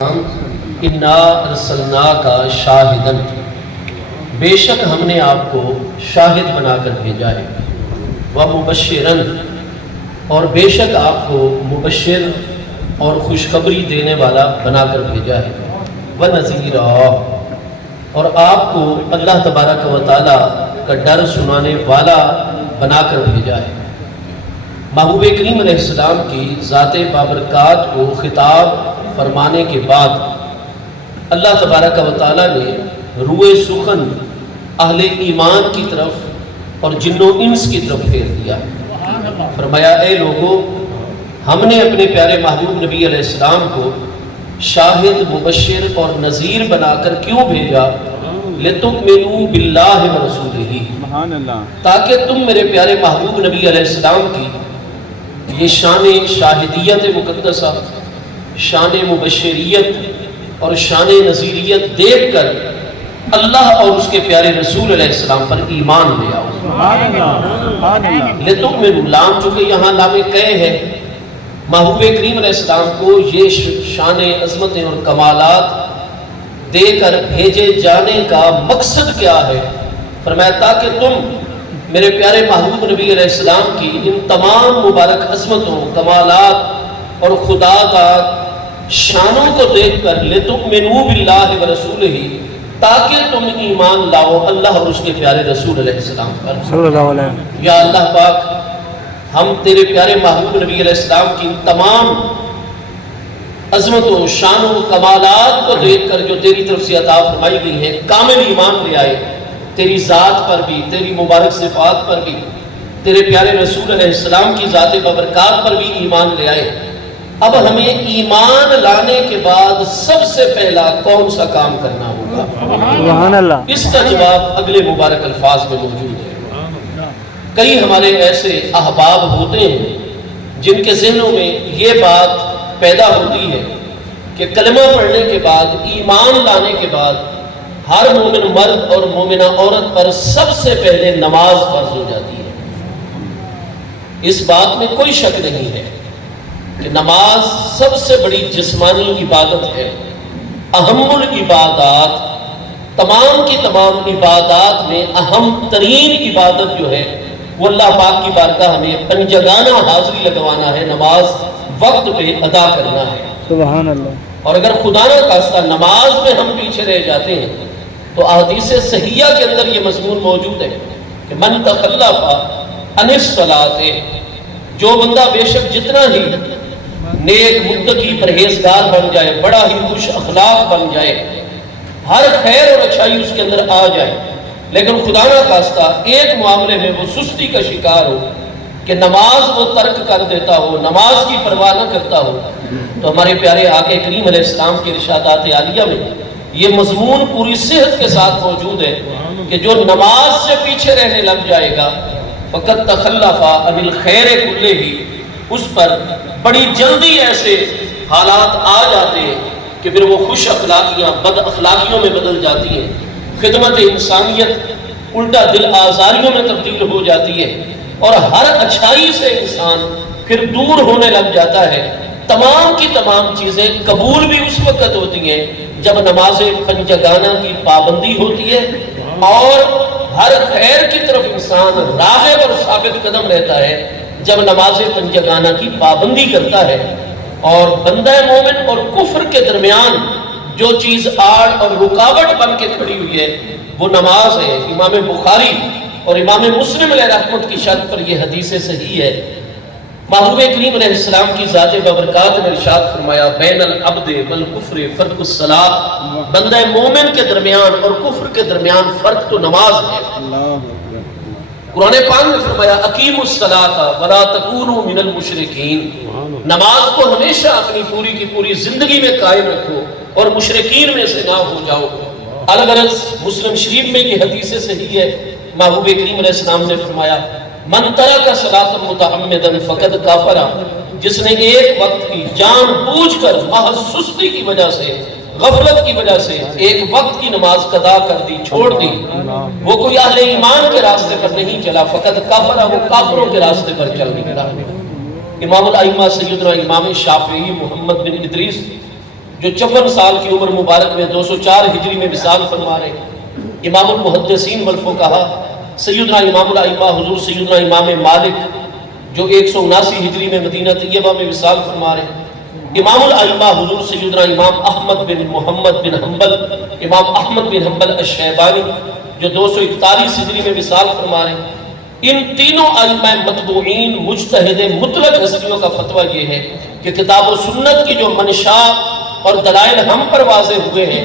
انا ارسلناک شاہدن، بے شک ہم نے آپ کو شاہد بنا کر بھیجا ہے، ومبشرن، اور بے شک آپ کو مبشر اور خوشخبری دینے والا بنا کر بھیجا ہے، ونذیرا، اور آپ کو اللہ تبارک و تعالی کا ڈر سنانے والا بنا کر بھیجا ہے۔ محبوب کریم علیہ السلام کی ذات بابرکات کو خطاب فرمانے کے بعد اللہ تبارک و تعالیٰ نے روئے سخن اہل ایمان کی طرف اور جن و انس کی طرف پھیر دیا، فرمایا اے لوگو، ہم نے اپنے پیارے محبوب نبی علیہ السلام کو شاہد، مبشر اور نذیر بنا کر کیوں بھیجا؟ لِتُؤْمِنُوا بِاللَّهِ وَرَسُولِهِ، تاکہ تم میرے پیارے محبوب نبی علیہ السلام کی یہ شان شاہدیت مقدسہ، شان مبشریت اور شان نذیریت دیکھ کر اللہ اور اس کے پیارے رسول علیہ السلام پر ایمان لے آؤ۔ لِتُؤْمِنُوا، لام چونکہ یہاں لام قے ہے، محبوب کریم علیہ السلام کو یہ شان عظمتیں اور کمالات دے کر بھیجے جانے کا مقصد کیا ہے؟ فرمایا تاکہ تم میرے پیارے محبوب نبی علیہ السلام کی ان تمام مبارک عظمتوں، کمالات اور خدا کا شانوں کو دیکھ کر لِتُؤْمِنُوا بِاللَّهِ وَرَسُولِهِ، تاکہ تم ایمان لاؤ اللہ اور اس کے پیارے رسول علیہ السلام پر صلی اللہ علیہ وسلم۔ یا اللہ پاک، ہم تیرے پیارے محبوب نبی علیہ السلام کی تمام عظمتوں، شانوں، کمالات کو دیکھ کر جو تیری طرف سے عطا فرمائی گئی ہیں کامل ایمان لے آئے، تیری ذات پر بھی، تیری مبارک صفات پر بھی، تیرے پیارے رسول علیہ السلام کی ذات بابرکات پر بھی ایمان لے آئے۔ اب ہمیں ایمان لانے کے بعد سب سے پہلا کون سا کام کرنا ہوگا؟ سبحان اللہ۔ اس کا جواب اگلے مبارک الفاظ میں موجود ہے۔ کئی ہمارے ایسے احباب ہوتے ہیں جن کے ذہنوں میں یہ بات پیدا ہوتی ہے کہ کلمہ پڑھنے کے بعد، ایمان لانے کے بعد ہر مومن مرد اور مومنہ عورت پر سب سے پہلے نماز فرض ہو جاتی ہے۔ اس بات میں کوئی شک نہیں ہے کہ نماز سب سے بڑی جسمانی عبادت ہے، اہم العبادات، تمام کی تمام عبادات میں اہم ترین عبادت جو ہے وہ اللہ پاک کی بارگاہ ہمیں پنجگانہ حاضری لگوانا ہے، نماز وقت پہ ادا کرنا ہے۔ سبحان اللہ۔ اور اگر خدا نہ خواستہ نماز میں ہم پیچھے رہ جاتے ہیں تو احادیث صحیحہ کے اندر یہ مضمون موجود ہے کہ من تخلف عن الصلاۃ، جو بندہ بے شک جتنا ہی نیک، متقی، پرہیزگار بن جائے، بڑا ہی خوش اخلاق بن جائے، ہر خیر اور اچھائی اس کے اندر آ جائے، لیکن خدا نہ خواستہ ایک معاملے میں وہ سستی کا شکار ہو کہ نماز وہ ترک کر دیتا ہو، نماز کی پرواہ نہ کرتا ہو، تو ہمارے پیارے آقا کریم علیہ السلام کے ارشادات عالیہ میں یہ مضمون پوری صحت کے ساتھ موجود ہے کہ جو نماز سے پیچھے رہنے لگ جائے گا فقط تخلف عن الخیر کلہ، اس پر بڑی جلدی ایسے حالات آ جاتے ہیں کہ پھر وہ خوش اخلاقیاں بد اخلاقیوں میں بدل جاتی ہیں، خدمت انسانیت الٹا دل آزاریوں میں تبدیل ہو جاتی ہے، اور ہر اچھائی سے انسان پھر دور ہونے لگ جاتا ہے۔ تمام کی تمام چیزیں قبول بھی اس وقت ہوتی ہیں جب نماز پنجگانہ کی پابندی ہوتی ہے، اور ہر خیر کی طرف انسان راغب اور ثابت قدم رہتا ہے جب نماز پنجگانہ کی پابندی کرتا ہے۔ اور بندہ مومن اور کفر کے درمیان جو چیز آڑ اور رکاوٹ بن کے کھڑی ہوئی ہے وہ نماز ہے۔ امام بخاری اور امام مسلم علیہ رحمت کی شرط پر یہ حدیث صحیح ہے۔ محبوب کریم علیہ السلام کی ذات بابرکات نے ارشاد فرمایا بین العبد والکفر فرق الصلاۃ، بندہ مومن کے درمیان اور کفر کے درمیان فرق تو نماز ہے۔ قرآن پاک نے فرمایا اقیموا الصلاۃ ولا تکونوا من المشرکین، نماز کو ہمیشہ اپنی پوری کی پوری زندگی میں قائم رکھو اور مشرکین میں سے نہ ہو جاؤ۔ الغرض مسلم شریف میں یہ حدیث صحیح ہے، محبوب کریم علیہ السلام نے فرمایا من ترک صلاۃ متعمدا فقد کفر، جس نے ایک وقت کی جان بوجھ کر محض سستی کی وجہ سے، غفلت کی وجہ سے ایک وقت کی نماز قضا کر دی، چھوڑ دی، وہ کوئی اہل ایمان کے راستے پر نہیں چلا، فقد کفر، وہ کافروں کے راستے پر چل نکلا۔ امام الائمہ سیدنا امام شافعی محمد بن ادریس جو 54 سال کی عمر مبارک میں 204 ہجری میں وصال فرما رہے ہیں، امام المحدثین والفقہا سیدنا امام الائمہ حضور سیدنا امام مالک جو 179 ہجری میں مدینہ طیبہ میں وصال فرما رہے ہیں، امام الائمہ حضور سیدنا امام احمد بن محمد بن حنبل، امام احمد بن حنبل الشیبانی جو 241 ہجری میں وصال فرما رہے ہیں، ان تینوں ائمہ متبوعین مجتہد مطلق ہستیوں کا فتویٰ یہ ہے کہ کتاب و سنت کی جو منشا اور دلائل ہم پر واضح ہوئے ہیں،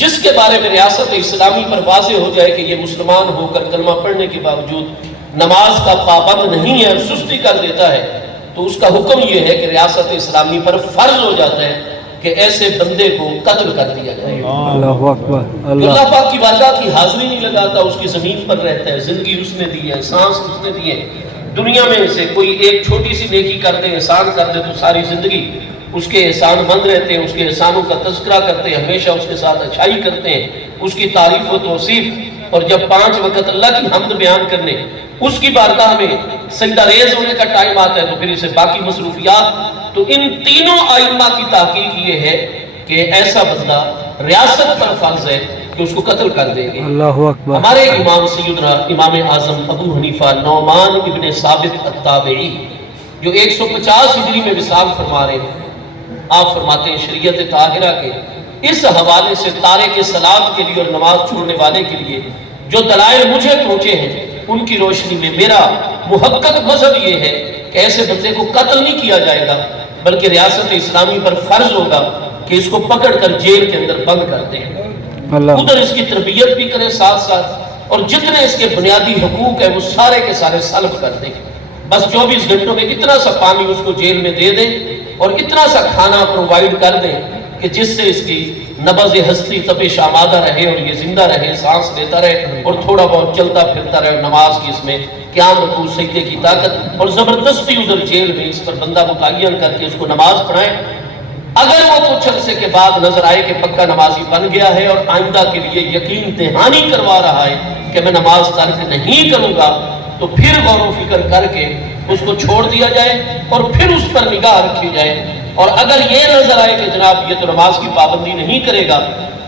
جس کے بارے میں ریاست اسلامی پر واضح ہو جائے کہ یہ مسلمان ہو کر کلمہ پڑھنے کے باوجود نماز کا پابند نہیں ہے اور سستی کر دیتا ہے، تو اس کا حکم یہ ہے کہ ریاست اسلامی پر فرض ہو جاتا ہے کہ ایسے بندے کو قتل کر دیا جائے۔ اللہ اکبر۔ اللہ پاک کی بارگاہ کی حاضری نہیں لگاتا، اس کی زمین پر رہتا ہے، زندگی اس نے دی ہے، سانس اس نے دی ہے، دنیا میں سے کوئی ایک چھوٹی سی نیکی کر دے، احسان کر دے تو ساری زندگی اس کے احسان مند رہتے ہیں، اس کے احسانوں کا تذکرہ کرتے ہیں، ہمیشہ اس کے ساتھ اچھائی کرتے ہیں، اس کی تعریف و توصیف، اور جب 5 وقت اللہ کی حمد بیان کرنے اس کی بارگاہ میں سجدہ ریز ہونے کا ٹائم آتا ہے تو پھر اسے باقی مصروفیات۔ تو ان تینوں ائمہ کی تحقیق یہ ہے کہ ایسا بندہ ریاست پر فرض ہے کہ اس کو قتل کر دیں گے۔ اللہ اکبر۔ ہمارے امام سیدنا امام اعظم ابو حنیفہ نعمان ابن ثابت التابعی جو 150 ہجری میں وصال فرما رہے ہیں، آپ فرماتے ہیں شریعت طاہرہ کے اس حوالے سے تارک صلاۃ کے لیے اور نماز چھوڑنے والے کے لیے جو دلائل مجھے پہنچے ہیں، ان کی روشنی میں میرا محقق مذہب یہ ہے کہ ایسے بندے کو قتل نہیں کیا جائے گا، بلکہ ریاست اسلامی پر فرض ہوگا کہ اس کو پکڑ کر جیل کے اندر بند کر دیں، ادھر اس کی تربیت بھی کریں ساتھ ساتھ، اور جتنے اس کے بنیادی حقوق ہیں وہ سارے کے سارے سلب کر دیں۔ بس 24 گھنٹوں میں اتنا سا پانی اس کو جیل میں دے دیں اور اتنا سا کھانا پرووائڈ کر دیں کہ جس سے اس کی نبض ہستی تپش آمادہ رہے اور یہ زندہ رہے، سانس لیتا رہے اور تھوڑا بہت چلتا پھرتا رہے، نماز کی اس میں قیام رکوع سجدے کی طاقت، اور زبردستی ادھر جیل میں اس پر بندہ متعین کر کے اس کو نماز پڑھائیں۔ اگر وہ کچھ عرصے کے بعد نظر آئے کہ پکا نمازی بن گیا ہے اور آئندہ کے لیے یقین دہانی کروا رہا ہے کہ میں نماز ترک نہیں کروں گا، تو پھر غور و فکر کر کے اس کو چھوڑ دیا جائے اور پھر اس پر نگاہ رکھی جائے، اور اگر یہ نظر آئے کہ جناب یہ تو نماز کی پابندی نہیں کرے گا،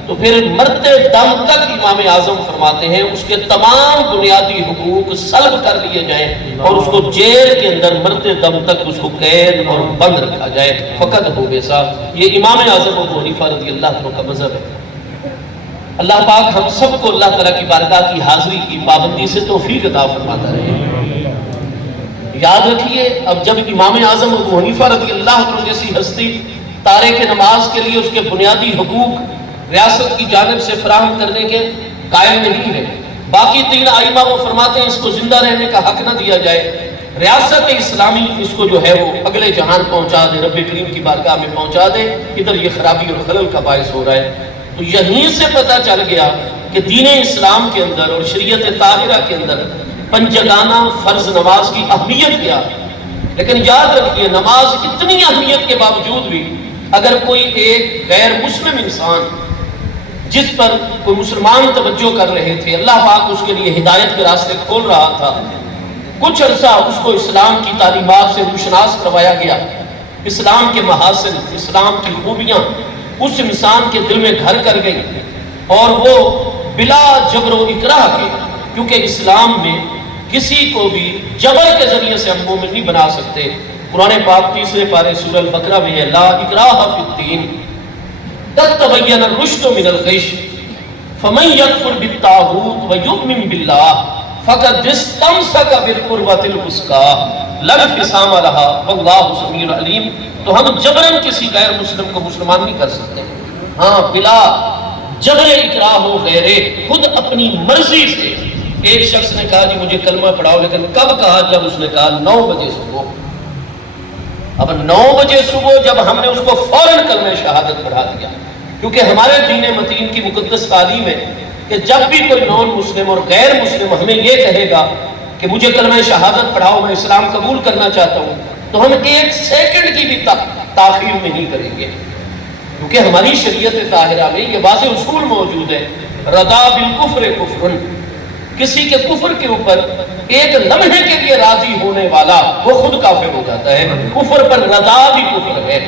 تو پھر مرتے دم تک امام اعظم فرماتے ہیں اس کے تمام بنیادی حقوق سلب کر لیے جائیں اور اس کو جیل کے اندر مرتے دم تک اس کو قید اور بند رکھا جائے، فقط ہو بے صاحب۔ یہ امام اعظم ابو حنیفہ رضی اللہ عنہ کا مذہب ہے۔ اللہ پاک ہم سب کو اللہ تعالیٰ کی بارگاہ کی حاضری کی پابندی سے توفیق عطا فرماتا رہے۔ یاد رکھیے، اب جب امام اعظم ابو حنیفہ رضی اللہ عنہ جیسی ہستی تارک نماز کے لیے اس کے بنیادی حقوق ریاست کی جانب سے فراہم کرنے کے قائل نہیں ہے، باقی 3 ائمہ وہ فرماتے ہیں اس کو زندہ رہنے کا حق نہ دیا جائے، ریاست اسلامی اس کو جو ہے وہ اگلے جہان پہنچا دے، رب کریم کی بارگاہ میں پہنچا دے، ادھر یہ خرابی اور خلل کا باعث ہو رہا ہے۔ تو یہیں سے پتہ چل گیا کہ دین اسلام کے اندر اور شریعت طاہرہ کے اندر پنجگانہ فرض نماز کی اہمیت کیا ہے۔ لیکن یاد رکھیے، نماز اتنی اہمیت کے باوجود بھی اگر کوئی ایک غیر مسلم انسان جس پر کوئی مسلمان توجہ کر رہے تھے، اللہ پاک اس کے لیے ہدایت کے راستے کھول رہا تھا، کچھ عرصہ اس کو اسلام کی تعلیمات سے روشناس کروایا گیا، اسلام کے محاسن، اسلام کی خوبیاں اس انسان کے دل میں گھر کر گئی، اور وہ بلا جبر و اکراہ کے، کیونکہ اسلام میں کسی کو بھی جبر کے ذریعے سے ہم مومن نہیں بنا سکتے۔ قرآن پاک 3 پارے سورہ البقرہ میں ہے، لا اکراہ فی الدین قد تبین الرشد من الغی فمن یکفر بالطاغوت ویؤمن باللہ فقد استمسک بالعروۃ الوثقی لا انفصام لها واللہ سمیع علیم۔ تو ہم جبراً کسی غیر مسلم کو مسلمان نہیں کر سکتے، ہاں بلا جبر اکراہ ہو غیرے، خود اپنی مرضی سے۔ ایک شخص نے کہا جی مجھے کلمہ پڑھاؤ، لیکن کب کہا؟ جب اس نے کہا 9 بجے صبح۔ اب 9 بجے صبح جب ہم نے اس کو فوراً کلمہ شہادت پڑھا دیا، کیونکہ ہمارے دین متین کی مقدس تعلیم ہے کہ جب بھی کوئی نان مسلم اور غیر مسلم ہمیں یہ کہے گا کہ مجھے کلمہ شہادت پڑھاؤ، میں اسلام قبول کرنا چاہتا ہوں، تو ہم 1 سیکنڈ کی بھی تاخیر نہیں کریں گے، کیونکہ ہماری شریعت طاہرہ میں یہ واضح اصول موجود ہے، رضا بالکفر کفر، کسی کے کفر کے اوپر ایک لمحے کے لیے راضی ہونے والا وہ خود کافر ہو جاتا ہے، کفر پر رضا بھی کفر ہے۔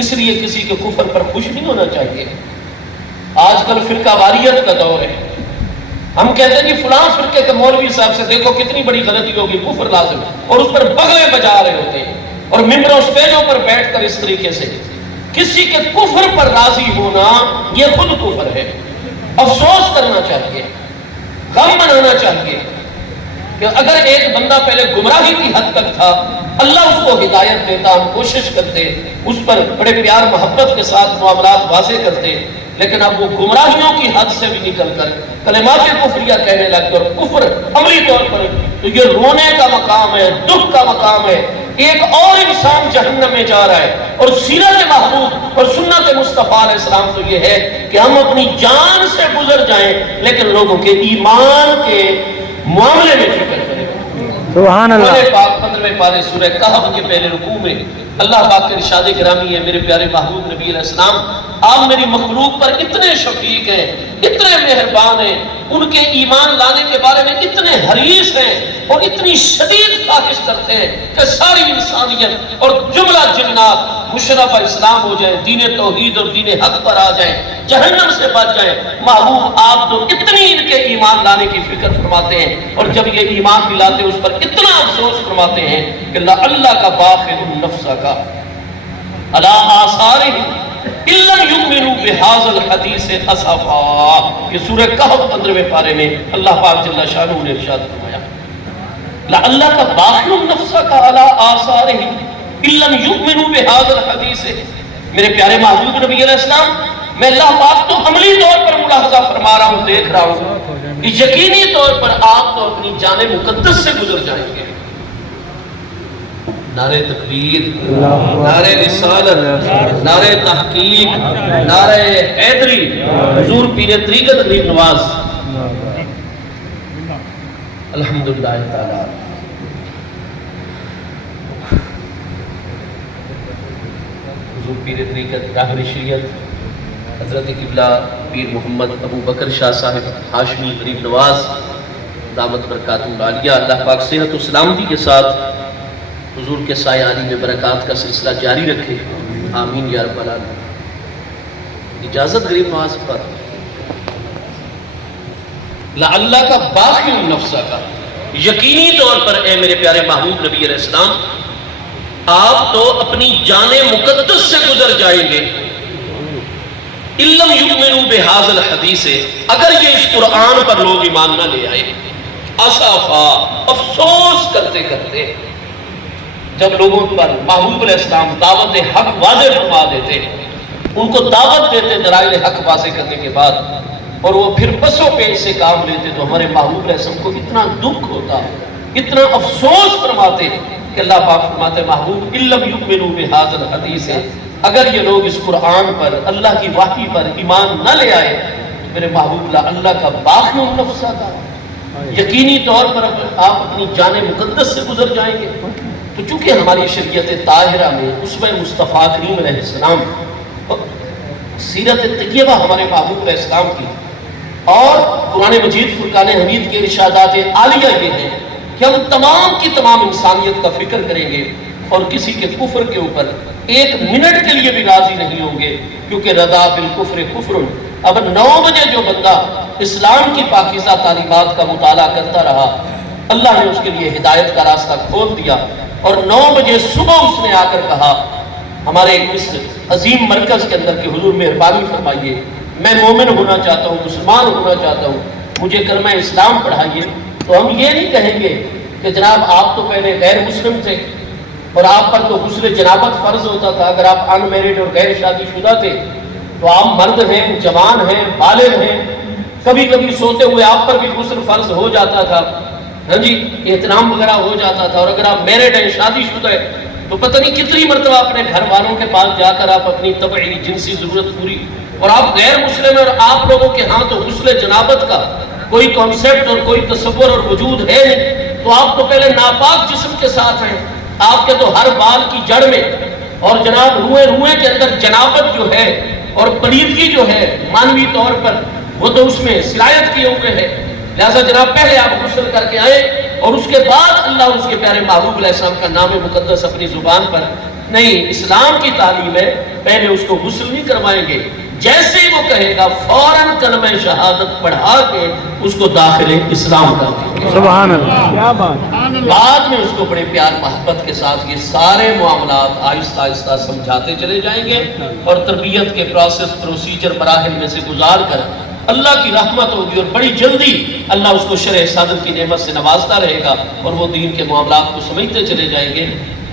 اس لیے کسی کے کفر پر خوش نہیں ہونا چاہیے۔ آج کل فرقہ واریت کا دور ہے، ہم کہتے ہیں کہ فلاں فرقے کے مولوی صاحب سے دیکھو کتنی بڑی غلطی ہوگی، کفر لازم، اور اس پر بغلے بجا رہے ہوتے ہیں اور ممبروں اسٹیجوں پر بیٹھ کر اس طریقے سے کسی کے کفر پر راضی ہونا یہ خود کفر ہے۔ افسوس کرنا چاہیے، غم منانا چاہیے کہ اگر ایک بندہ پہلے گمراہی کی حد تک تھا، اللہ اس کو ہدایت دیتا، ہم کوشش کرتے، اس پر بڑے پیار محبت کے ساتھ معاملات واضح کرتے، لیکن اب وہ گمراہیوں کی حد سے بھی نکل کر کلمات کفریہ کہنے لگ گئے اور کفر عملی طور پر، تو یہ رونے کا مقام ہے، دکھ کا مقام ہے۔ ایک اور انسان جہنم میں جا رہا ہے، اور سیرت محبوب اور سنت مصطفیٰ علیہ السلام تو یہ ہے کہ ہم اپنی جان سے گزر جائیں لیکن لوگوں کے ایمان کے معاملے میں فکر کریں۔ سبحان اللہ۔ قرآن پاک 15ویں پارے سورہ کہف کے پہلے رکوع میں اللہ پاک کے ارشاد گرامی ہے، میرے پیارے محبوب نبی علیہ السلام آپ میری مخلوق پر اتنے شفیق ہیں، اتنے مہربان ہیں، ان کے ایمان لانے کے بارے میں اتنے حریص ہیں اور اتنی شدید خواہش کرتے ہیں کہ ساری انسانیت اور جملہ جنات مشرف اسلام ہو جائیں، دین توحید اور دین حق پر آ جائیں، جہنم سے بچ جائیں۔ محبوب آپ تو اتنی ان کے ایمان لانے کی فکر فرماتے ہیں، اور جب یہ ایمان بھی لاتے ہیں اس پر اتنا افسوس فرماتے ہیں کہ اللہ کا باخر النفس کا علی آثارہم ان لم یؤمنوا بہذا الحدیث اسفا، یہ سورہ کہف 15ویں پارے میں اللہ پاک جل شانہ نے ارشاد فرمایا لعلہ کا باخر النفس کا علی آثارہم ان لم یؤمنوا بہذا الحدیث۔ میرے پیارے محبوب نبی علیہ السلام، میں اللہ پاک تو عملی طور پر ملاحظہ فرما رہا ہوں، دیکھ رہا ہوں کہ یقینی طور پر آپ تو اپنی جان مقدس سے گزر جائیں گے۔ نعرہ تکبیر، نعرہ رسالت، نعرہ تحقیق، نعرہ حیدری، حضور پیر طریقت غریب نواز، الحمدللہ تعالی۔ حضور پیر طریقت راہبر شریعت حضرت قبلہ پیر محمد ابو بکر شاہ صاحب ہاشمی غریب نواز دامت برکاتہ العالیہ، اللہ پاک صحت و سلامتی کے ساتھ حضور کے سایہ عالی میں برکات کا سلسلہ جاری رکھے، آمین یا رب العالمین۔ اجازت غریب نواز پر لعلہ کا باخر النفس کا، یقینی طور پر اے میرے پیارے محبوب نبی علیہ السلام آپ تو اپنی جان مقدس سے گزر جائیں گے۔ ان لم یؤمنوا بہذا الحدیث، اگر یہ اس قرآن پر لوگ ایمان نہ لے آئے، اسفا، افسوس کرتے کرتے۔ جب لوگوں پر محبوب علیہ السلام دعوت حق واضح فرما دیتے، ان کو دعوت دیتے دلائل حق واضح کرنے کے بعد، اور وہ پھر پسوں پیش سے کام لیتے، تو ہمارے محبوب علیہ السلام کو اتنا دکھ ہوتا، اتنا افسوس فرماتے کہ اللہ پاک فرماتے محبوب ان لم یؤمنوا بہذا الحدیث، اگر یہ لوگ اس قرآن پر اللہ کی وحی پر ایمان نہ لے آئے تو میرے محبوب اللہ کا باخر النفس کا، یقینی طور پر آپ اپنی جان مقدس سے گزر جائیں گے۔ تو چونکہ ہماری شریعت طاہرہ میں اسوہ مصطفیٰ کریم علیہ السلام، سیرت طیبہ ہمارے محبوب علیہ السلام کی، اور قرآن مجید فرقان حمید کے ارشادات عالیہ یہ ہیں کہ ہم تمام کی تمام انسانیت کا فکر کریں گے اور کسی کے کفر کے اوپر ایک منٹ کے لیے بھی راضی نہیں ہوں گے، کیونکہ رضا بالکفر کفر۔ اب 9 بجے جو بندہ اسلام کی پاکیزہ تعلیمات کا مطالعہ کرتا رہا، اللہ نے اس کے لیے ہدایت کا راستہ کھول دیا، اور 9 بجے صبح اس نے آ کر کہا ہمارے اس عظیم مرکز کے اندر کہ حضور مہربانی فرمائیے، میں مومن ہونا چاہتا ہوں، مسلمان ہونا چاہتا ہوں، مجھے کلمہ اسلام پڑھائیے۔ تو ہم یہ نہیں کہیں گے کہ جناب آپ تو پہلے غیر مسلم تھے اور آپ پر تو غسل جنابت فرض ہوتا تھا، اگر آپ ان میرڈ اور غیر شادی شدہ تھے تو آپ مرد ہیں، جوان ہیں، بالغ ہیں، کبھی کبھی سوتے ہوئے آپ پر بھی غسل فرض ہو جاتا تھا، ہاں جی، احترام وغیرہ ہو جاتا تھا، اور اگر آپ میرڈ ہیں، شادی شدہ ہے، تو پتہ نہیں کتنی مرتبہ اپنے گھر والوں کے پاس جا کر آپ اپنی طبعی جنسی ضرورت پوری، اور آپ غیر مسلم ہیں اور آپ لوگوں کے ہاں تو غسل جنابت کا کوئی کانسیپٹ اور کوئی تصور اور وجود ہے نہیں، تو آپ تو پہلے ناپاک جسم کے ساتھ ہیں، آپ کے تو ہر بال کی جڑ میں اور جناب روئے کے اندر جنابت جو ہے اور پلیدگی جو ہے مانوی طور پر وہ تو اس میں سرایت کیے ہوئے ہے، لہذا جناب پہلے آپ غسل کر کے آئے اور اس کے بعد اللہ اور اس کے پیارے محبوب علیہ السلام کا نام مقدس اپنی زبان پر نہیں، اسلام کی تعلیم ہے پہلے اس کو غسل نہیں کروائیں گے، جیسے ہی وہ کہے گا فوراً کلمہ شہادت پڑھا کے اس کو داخل اسلام کر دیں گے۔ سبحان اللہ، کیا بات۔ بعد میں اس کو بڑے پیار محبت کے ساتھ یہ سارے معاملات آہستہ آہستہ سمجھاتے چلے جائیں گے، اور تربیت کے پروسیجر مراحل میں سے گزار کر اللہ کی رحمت ہوگی، اور بڑی جلدی اللہ اس کو شرح صدر کی نعمت سے نوازتا رہے گا، اور وہ دین کے معاملات کو سمجھتے چلے جائیں گے۔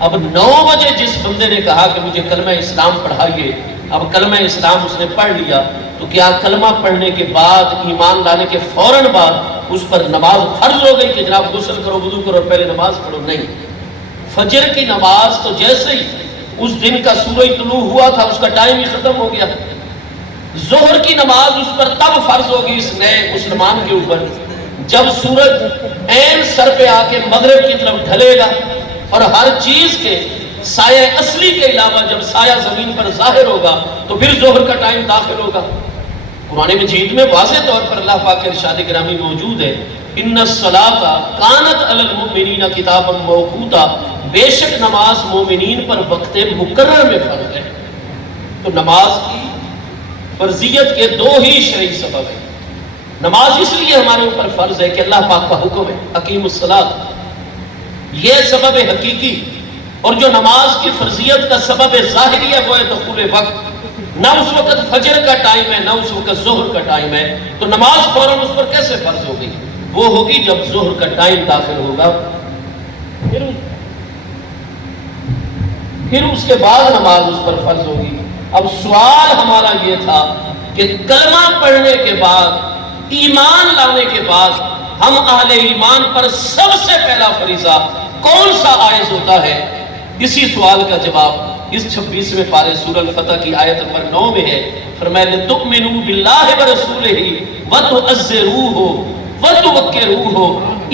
اب 9 بجے جس بندے نے کہا کہ مجھے کلمہ اسلام پڑھائیے، اب کلمہ اسلام اس نے پڑھ لیا، تو کیا کلمہ پڑھنے کے بعد، ایمان لانے کے فوراً بعد اس پر نماز فرض ہو گئی کہ جناب غسل کرو، وضو کرو اور پہلے نماز پڑھو؟ نہیں، فجر کی نماز تو جیسے ہی اس دن کا سورج طلوع ہوا تھا اس کا ٹائم ہی ختم ہو گیا۔ ظہر کی نماز اس پر تب فرض ہوگی اس نئے مسلمان کے اوپر جب سورج عین سر پہ آ کے مغرب کی طرف ڈھلے گا، اور ہر چیز کے سایہ اصلی کے علاوہ جب سایہ زمین پر ظاہر ہوگا تو پھر ظہر کا ٹائم داخل ہوگا۔ قرآن مجید میں واضح طور پر اللہ پاک کے ارشاد گرامی موجود ہے، ان الصلاۃ کانت علی المؤمنین کتابا موقوتا، بے شک نماز مومنین پر وقت مقرر میں فرض ہے۔ تو نماز کی فرضیت کے 2 ہی شرعی سبب ہیں۔ نماز اس لیے ہمارے اوپر فرض ہے کہ اللہ پاک کا حکم ہے اقیم الصلاۃ، یہ سبب حقیقی، اور جو نماز کی فرضیت کا سبب ظاہری ہے وہ ہے دخول وقت، نہ اس وقت فجر کا ٹائم ہے نہ اس وقت ظہر کا ٹائم ہے، تو نماز فوراً اس پر کیسے فرض ہو گئی؟ وہ ہوگی جب ظہر کا ٹائم داخل ہوگا، پھر اس کے بعد نماز اس پر فرض ہوگی۔ اب سوال ہمارا یہ تھا کہ کلمہ پڑھنے کے بعد، ایمان لانے کے بعد ہم اہل ایمان پر سب سے پہلا فریضہ کون سا عائد ہوتا ہے؟ اسی سوال کا جواب اس 26ویں پارے سورہ الفتح کی آیت نمبر 9 میں ہے۔ فرمایا لِتُؤْمِنُوا بِاللَّهِ وَرَسُولِهِ وَتُعَزِّرُوهُ وَتُوَقِّرُوهُ،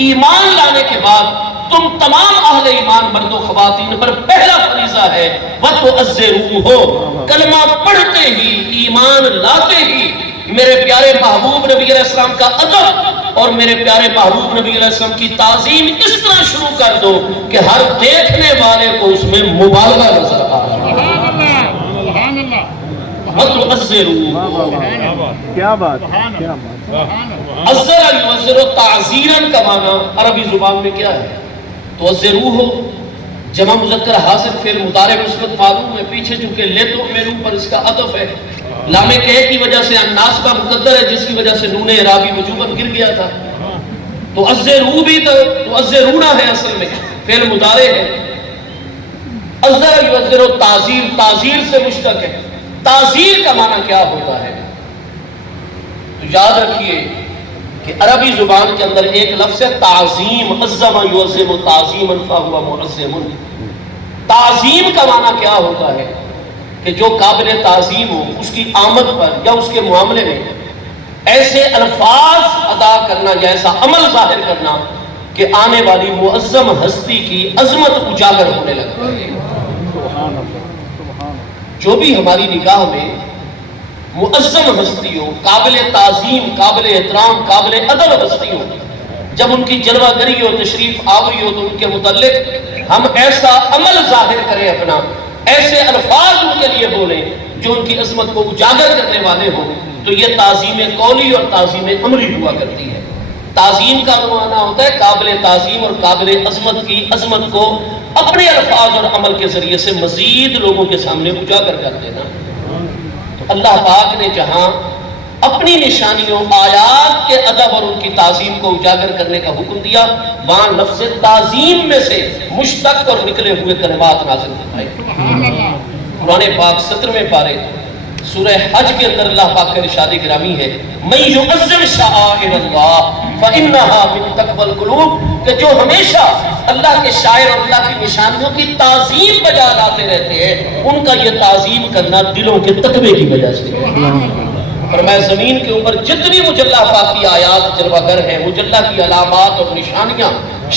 ایمان لانے کے بعد تم تمام اہل ایمان مرد و خواتین پر پہلا فریضہ ہے وَتُعَزِّرُوهُ، کلمہ پڑھتے ہی، ایمان لاتے ہی میرے پیارے محبوب نبی علیہ السلام کا ادب اور میرے پیارے محبوب نبی علیہ السلام کی تعظیم اس طرح شروع کر دو کہ ہر دیکھنے والے کو اس میں مبالغہ نظر آ رہا ہے۔ کیا بات، عزر یعزر تعزیرن کا معنی عربی زبان میں کیا ہے؟ تعزروہ جمع مذکر حاضر فعل مضارع مثبت معلوم ہے، پیچھے چونکہ لِتُؤْمِنُوا پر اس کا عطف ہے، لام کہ کی وجہ سے ناصبہ مقدر ہے جس کی وجہ سے نون اعرابی وجوباً گر گیا تھا۔ تو عزرو بھی تو عزرونا ہے، اصل میں فعل مضارع ہے۔ عزر یعزر تعزیر، تعزیر سے مشتق ہے۔ تعزیر کا معنی کیا ہوتا ہے؟ تو یاد رکھیے کہ عربی زبان کے اندر ایک لفظ ہے تعظیم، عظم یعظم تعظیما فہو معظم۔ تعظیم کا معنی کیا ہوتا ہے؟ کہ جو قابل تعظیم ہو اس کی آمد پر یا اس کے معاملے میں ایسے الفاظ ادا کرنا یا ایسا عمل ظاہر کرنا کہ آنے والی معظم ہستی کی عظمت اجاگر ہونے لگتا ہے۔ جو بھی ہماری نگاہ میں معظم ہستی ہو، قابل تعظیم، قابل احترام، قابل ادب ہستی ہو، جب ان کی جلوہ گری ہو، تشریف آوری ہو، تو ان کے متعلق ہم ایسا عمل ظاہر کریں اپنا، ایسے الفاظ ان کے لیے بولیں جو ان کی عظمت کو اجاگر کرنے والے ہوں، تو یہ تعظیم قولی اور تعظیم عملی ہوا کرتی ہے۔ تعظیم کا معنی ہوتا ہے قابل تعظیم اور قابل عظمت کی عظمت کو اپنے الفاظ اور عمل کے ذریعے سے مزید لوگوں کے سامنے اجاگر کر دینا۔ تو اللہ پاک نے جہاں اپنی نشانیوں، آیات کے ادب اور ان کی تعظیم کو اجاگر کرنے کا حکم دیا، وہاں لفظ تعظیم میں سے مشتق اور نکلے ہوئے کلمات نازل فرمائے۔ قرآن پاک 17ویں پارے سورہ حج کے اندر اللہ پاک کا ارشاد گرامی ہے مَن یعظم شعائر اللہ فإنها من تقوی القلوب، کہ جو ہمیشہ اللہ کے شاعر اور اللہ کی نشانیوں کی تعظیم بجا لاتے رہتے ہیں، ان کا یہ تعظیم کرنا دلوں کے تقوی کی وجہ سے ہے۔ فرمایا زمین کے اوپر جتنی مجلہ پاک کی آیات جلوہ گر ہیں، مجلہ کی علامات اور نشانیاں،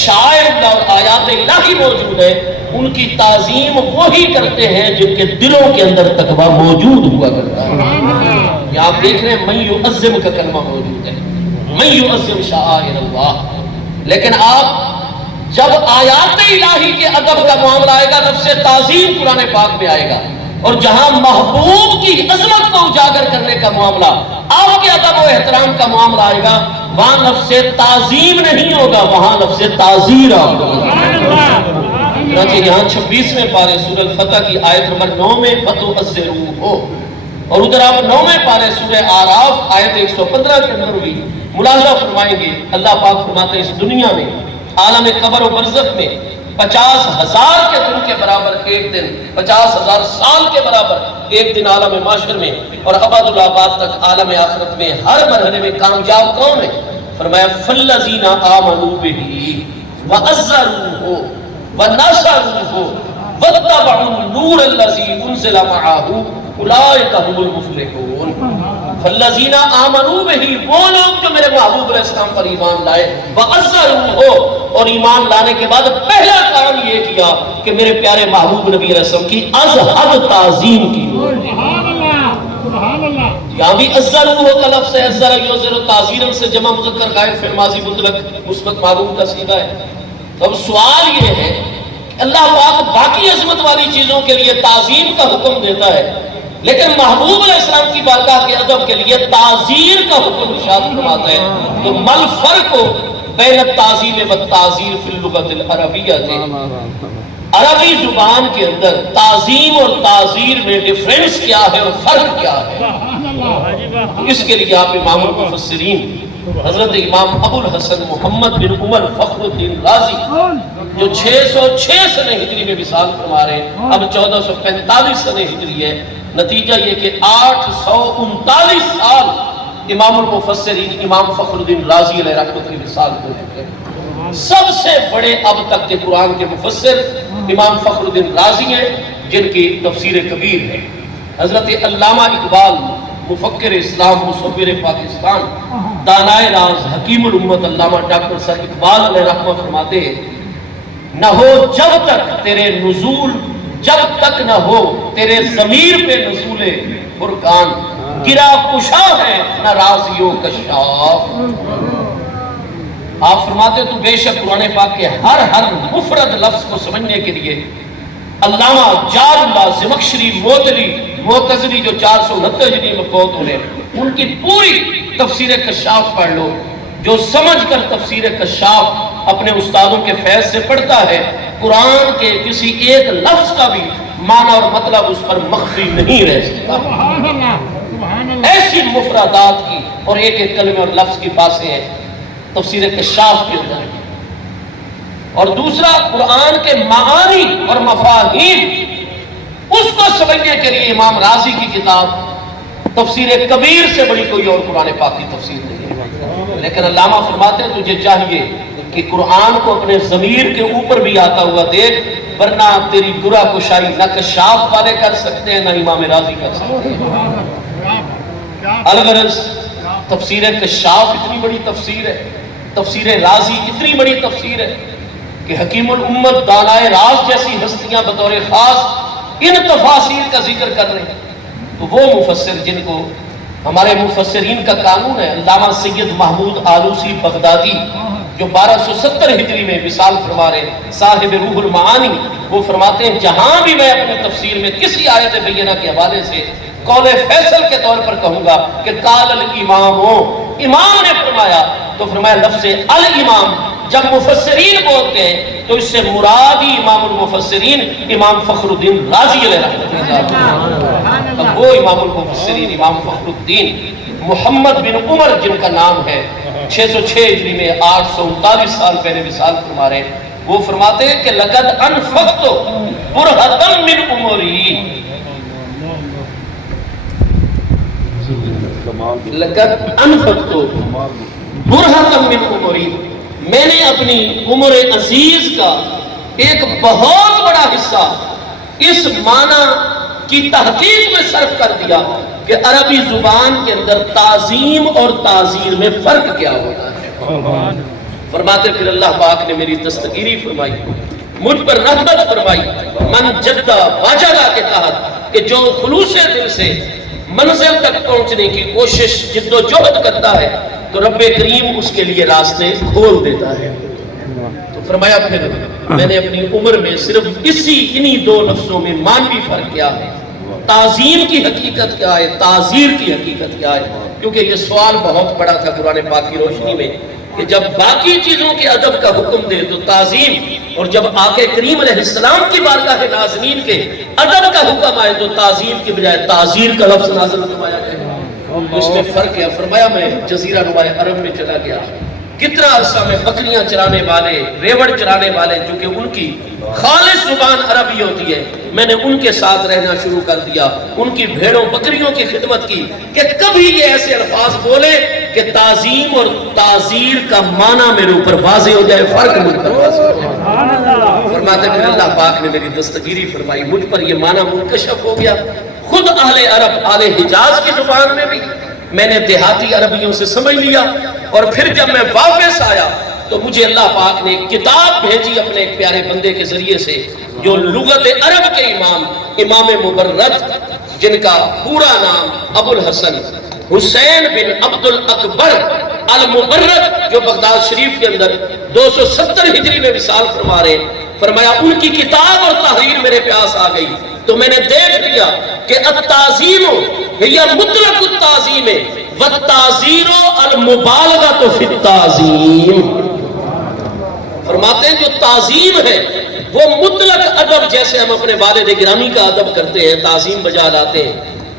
شاعر اللہ اور آیات الہی موجود ہیں، ان کی تعظیم وہی کرتے ہیں جن کے دلوں کے اندر تقوی موجود ہوا کرتا ہے۔ یہ آپ دیکھ رہے ہیں من یعظم کا کلمہ موجود ہے، من یعظم شعائر اللہ۔ لیکن آپ جب آیات الہی کے ادب کا معاملہ آئے گا، لفظ تعظیم قرآن پاک میں آئے گا، اور جہاں محبوب کی عظمت کو اجاگر کرنے کا معاملہ، آپ کے ادب و احترام کا معاملہ آئے گا، وہاں لفظ تعظیم نہیں ہوگا، وہاں لفظ تعزیر ہوگا۔ یہاں 26ویں پارے سورہ الفتح کی آیت نمبر 9 میں وَتُعَزِّرُوهُ، اور ادھر آپ 9ویں پارے سورہ آراف آیت 115 کے اندر بھی ملاحظہ فرمائیں گے، اللہ پاک فرماتے ہیں اس دنیا میں، عالم قبر و برزخ میں 50,000 کے دن کے برابر ایک دن، 50,000 سال کے برابر ایک دن عالم معاشر میں، اور ابد الآباد تک عالم آخرت میں ہر مرحلے میں کامیاب کون ہے؟ فرمایا فَالَّذِينَ آمَنُوا بِهِ وَعَزَّرُوهُ وَنَصَرُوهُ وَاتَّبَعُوا النُّورَ الَّذِي أُنزِلَ مَعَهُ اولئک هم المفلحون۔ فالذین آمنوا بہ، وہ لوگ جو میرے محبوب علیہ السلام پر ایمان لائے، وَعَزَّرُوهُ، اور ایمان لانے کے بعد پہلا کام یہ کیا کہ میرے پیارے محبوب نبی علیہ السلام کی از حد تعظیم کی۔ یہاں بھی عَزَّرُوهُ کا لفظ ہے، عَزَّرَ یُعَزِّرُ تعزیرا سے جمع مذکر غائب فعل ماضی مطلق مثبت معلوم کا صیغہ ہے۔ تو اب سوال یہ ہے کہ اللہ پاک باقی عظمت والی چیزوں کے لیے تعظیم کا حکم دیتا ہے، لیکن محبوب علیہ السلام کی بارگاہ کے ادب کے لیے تعزیر کا حکم ارشاد فرماتا ہے۔ تو مل فرق بین التعظیم والتعزیر فی اللغۃ العربیہ، عربی زبان کے اندر تعظیم اور تعزیر میں ڈیفرنس کیا ہے اور فرق کیا ہے؟ اس کے لیے آپ امام المفسرین حضرت امام ابو الحسن محمد بن عمر فخر الدین رازی جو 606 سنہ ہجری میں وصال فرما رہے ہیں، اب 1445 سنہ ہجری ہے، نتیجہ یہ کہ 839 سال امام المفسرین امام فخر الدین رازی علیہ رحمۃ اللہ وصال ہو چکے ہیں۔ سب سے بڑے اب تک کے قرآن کے مفسر امام فخر الدین رازی ہیں، جن کی تفسیر کبیر ہے۔ حضرت علامہ اقبال مفکر اسلام مصور پاکستان دانائے راز حکیم الامت علامہ ڈاکٹر سر اقبال علیہ رحمہ فرماتے ہیں، نہ ہو جب تک تیرے نزول، جب تک نہ ہو تیرے ضمیر پہ نزول فرقان، گرا کشا ہے نہ رازیوں کشاف۔ آپ فرماتے تو بے شک قرآن پاک کے ہر مفرد لفظ کو سمجھنے کے لیے علامہ جار اللہ زمخشری موتلی معتزلی جو 469 ہجری میں فوت ہوئے، ان کی پوری تفسیر کشاف پڑھ لو۔ جو سمجھ کر تفسیر کشاف اپنے استادوں کے فیض سے پڑھتا ہے، قرآن کے کسی ایک لفظ کا بھی معنی اور مطلب اس پر مخفی نہیں رہ سکتا۔ ایسی مفردات کی اور ایک ایک کلمے اور لفظ کی باتیں ہیں تفسیر کشاف کے اندر۔ اور دوسرا قرآن کے معانی اور مفاہیم، اس کو سمجھنے کے لیے امام رازی کی کتاب تفسیر کبیر سے بڑی کوئی اور قرآن پاک کی تفسیر نہیں ہے۔ لیکن علامہ فرماتے ہیں تجھے چاہیے کہ قرآن کو اپنے ضمیر کے اوپر بھی آتا ہوا دیکھ، ورنہ تیری گرا کشائی نہ کشاف والے کر سکتے ہیں نہ امام رازی کر سکتے ہیں۔ الغرض تفسیر کشاف اتنی بڑی تفسیر ہے، تفسیر رازی اتنی بڑی تفسیر ہے کہ حکیم الامت دانائے راز جیسی ہستیاں بطور خاص ان تفاسیر کا ذکر کر رہے ہیں۔ تو وہ مفسر جن کو ہمارے مفسرین کا قانون ہے، علامہ سید محمود آلوسی بغدادی جو 1270 ہجری میں وصال فرما رہے ہیں، صاحب روح المعانی، وہ فرماتے ہیں جہاں بھی میں اپنی تفسیر میں کسی آیت بینہ کے حوالے سے قول فیصل کے طور پر کہوں گا کہ قال الامام ہو، امام نے فرمایا، تو فرمایا لفظ الامام جب مفسرین بولتے ہیں تو اس سے مراد ہی امام المفسرین امام فخر الدین رازی علیہ رحمۃ اللہ۔ اب وہ امام المفسرین امام فخر الدین محمد بن عمر جن کا نام ہے، 606 ہجری میں 839 سال پہلے وصال فرما رہے ہیں، وہ فرماتے ہیں کہ لقد انفقت برہۃ من عمری، لقد انفقت برہۃ من عمری، میں نے اپنی عمر عزیز کا ایک بہت بڑا حصہ اس معنی کی تحقیق میں صرف کر دیا کہ عربی زبان کے اندر تعظیم اور تعزیر میں فرق کیا ہوتا ہے۔ فرماتے پھر اللہ پاک نے میری دستگیری فرمائی، مجھ پر رحمت فرمائی، من جدہ واجدہ کے تحت کہ جو خلوص دل سے منزل تک پہنچنے کی کوشش جد و جہد کرتا ہے تو رب کریم اس کے لیے راستے کھول دیتا ہے۔ تو فرمایا پھر میں نے اپنی عمر میں صرف انہی دو لفظوں میں مانوی فرق کیا ہے، تعظیم کی حقیقت کیا ہے، تعزیر کی حقیقت کیا ہے. کیونکہ یہ سوال بہت بڑا تھا قرآن پاک کی روشنی میں کہ جب باقی چیزوں کے ادب کا حکم دے تو تعظیم، اور جب آقا کریم علیہ السلام کی بارگاہ نازنین کے ادب کا حکم آئے تو تعظیم کی بجائے تعزیر کا لفظ نازل فرمایا جائے. اس میں فرق ہے. فرمایا میں جزیرہ نما عرب میں چلا گیا، کتنا عرصہ میں بکریاں چرانے والے، ریوڑ چرانے والے، جو کہ ان کی خالص زبان عربی ہوتی ہے، میں نے ان کے ساتھ رہنا شروع کر دیا، ان کی بھیڑوں بکریوں کی خدمت کی کہ کبھی یہ ایسے الفاظ بولے کہ تعظیم اور تعزیر کا معنی میرے اوپر واضح ہو جائے، فرق مجھ پر واضح ہو جائے. فرماتے پھر اللہ پاک نے میری دستگیری فرمائی، مجھ پر یہ معنی منکشف ہو گیا. خود اہل عرب، اہل حجاز کی زبان میں بھی میں نے دیہاتی عربیوں سے سمجھ لیا. اور پھر جب میں واپس آیا تو مجھے اللہ پاک نے کتاب بھیجی اپنے ایک پیارے بندے کے ذریعے سے، جو لغت عرب کے امام مبرد، جن کا پورا نام ابو الحسن حسین بن عبد الاکبر المبرد، جو بغداد شریف کے اندر 270 ہجری میں وصال فرما رہے. فرمایا ان کی کتاب اور تحریر میرے پیاس آ گئی تو میں نے دیکھ لیا کہ التعظیم ہی مطلق التعظیم والتعزیر المبالغۃ فی التعظیم. فرماتے ہیں جو تعظیم ہے وہ مطلق ادب، جیسے ہم اپنے والد گرامی کا ادب کرتے ہیں، تعظیم بجا لاتے ہیں،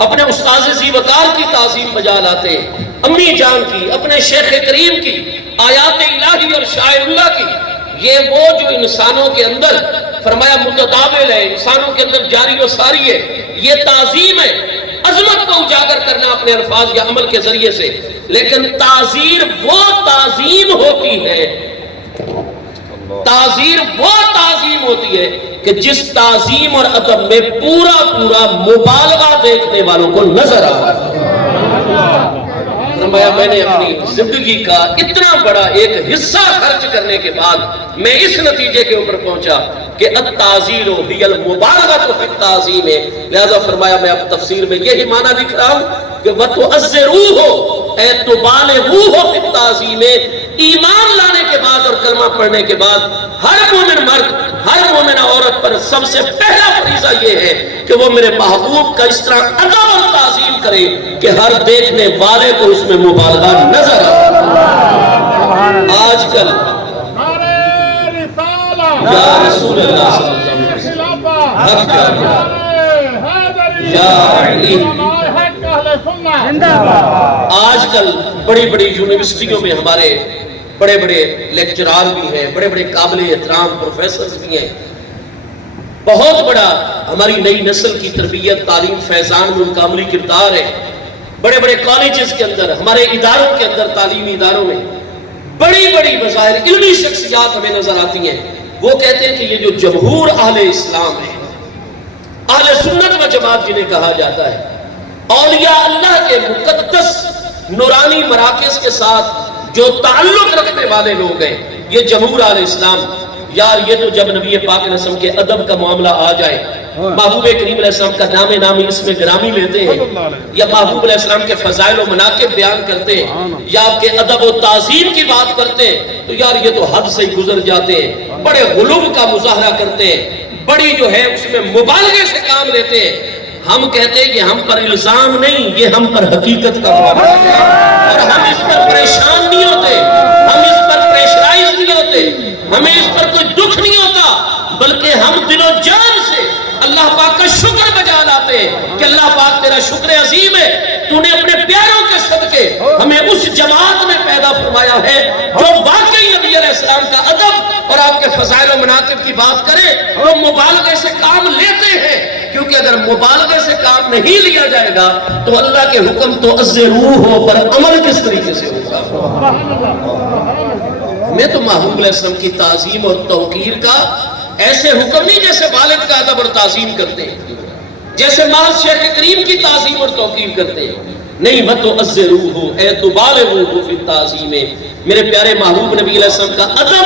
اپنے استاذ ذی وقار کی تعظیم بجا لاتے ہیں، امی جان کی، اپنے شیخ کریم کی، آیات الہی اور شاعر اللہ کی، یہ وہ جو انسانوں کے اندر فرمایا متداول ہے، انسانوں کے اندر جاری و ساری ہے، یہ تعظیم ہے. عظمت کو اجاگر کرنا اپنے الفاظ یا عمل کے ذریعے سے. لیکن تعزیر وہ تعظیم ہوتی ہے، تعزیر وہ تعظیم ہوتی ہے کہ جس تعظیم اور ادب میں پورا پورا مبالغہ دیکھنے والوں کو نظر آ. فرمایا میں نے اپنی زندگی کا اتنا بڑا ایک حصہ خرچ کرنے کے بعد میں اس نتیجے کے اوپر پہنچا کہ التعزیر ہی المبالغۃ فی التعظیم ہے. لہذا فرمایا میں اب تفسیر میں یہی معنی لکھ رہا ہوں کہ وَتُعَزِّرُوهُ اے تُبَالِغُوهُ فی التعظیم. ایمان لانے کے بعد اور کلمہ پڑھنے کے بعد ہر مومن مرد، ہر مومن عورت پر سب سے پہلا فریضہ یہ ہے کہ وہ میرے محبوب کا اس طرح ادب اور تعظیم کرے کہ ہر دیکھنے والے کو اس میں مبالغہ نظر آئے. آج کل یا رسول اللہ صلی اللہ علیہ وسلم یا علی. آج کل بڑی بڑی یونیورسٹیوں میں ہمارے بڑے بڑے لیکچرار بھی ہیں، بڑے بڑے قابل احترام پروفیسرز بھی ہیں. بہت بڑا ہماری نئی نسل کی تربیت، تعلیم، فیضان میں ان کا عملی کردار ہے. بڑے بڑے کالجز کے اندر، ہمارے اداروں کے اندر، تعلیمی اداروں میں بڑی بڑی بظاہر علمی شخصیات ہمیں نظر آتی ہیں. وہ کہتے ہیں کہ یہ جو جمہور اہل اسلام ہے، اہل سنت و جماعت جنہیں کہا جاتا ہے، اولیاء اللہ کے مقدس نورانی مراکز کے ساتھ جو تعلق رکھنے والے لوگ ہیں، یہ جمہور اہل اسلام. یار یہ تو جب نبی پاک علیہ السلام کے ادب کا معاملہ آ جائے، محبوب کریم علیہ السلام کا نام نامی اس میں گرامی لیتے ہیں، یا محبوب علیہ السلام کے فضائل و مناقب بیان کرتے ہیں، یا آپ کے ادب و تعظیم کی بات کرتے ہیں، تو یار یہ تو حد سے ہی گزر جاتے ہیں، بڑے غلو کا مظاہرہ کرتے ہیں، بڑی جو ہے اس میں مبالغے سے کام لیتے ہیں. ہم کہتے ہیں کہ ہم پر الزام نہیں، یہ ہم پر حقیقت کا معاملہ ہے، اور ہم اس پر پریشان نہیں ہوتے، ہم اس پر پریشرائز نہیں ہوتے، ہمیں اس پر کوئی دکھ نہیں ہوتا، بلکہ ہم دل و جان سے اللہ پاک کا شکر بجا لاتے ہیں کہ اللہ پاک تیرا شکر عظیم ہے، تو نے اپنے پیاروں کے صدقے ہمیں اس جماعت میں پیدا فرمایا ہے جو واقعی نبی علیہ السلام کا ادب اور آپ کے فضائل و مناقب کی بات کرے تو مبالغے سے کام لیتے ہیں. کیونکہ اگر مبالغے سے کام نہیں لیا جائے گا تو اللہ کے حکم تو عزروہ پر عمل کس طریقے سے ہوگا. ہمیں تو محبوب علیہ السلام کی تعظیم اور توقیر کا ایسے حکم نہیں جیسے والد کا ادب اور تعظیم کرتے ہیں، جیسے محض شیخ کریم کی تعظیم اور توقیر کرتے ہیں. نہیں، وَتُعَزِّرُوهُ اے تُبَالِغُوهُ فِي التَّعْظِيمِ. میرے پیارے محبوب نبی علیہ السلام کا ادب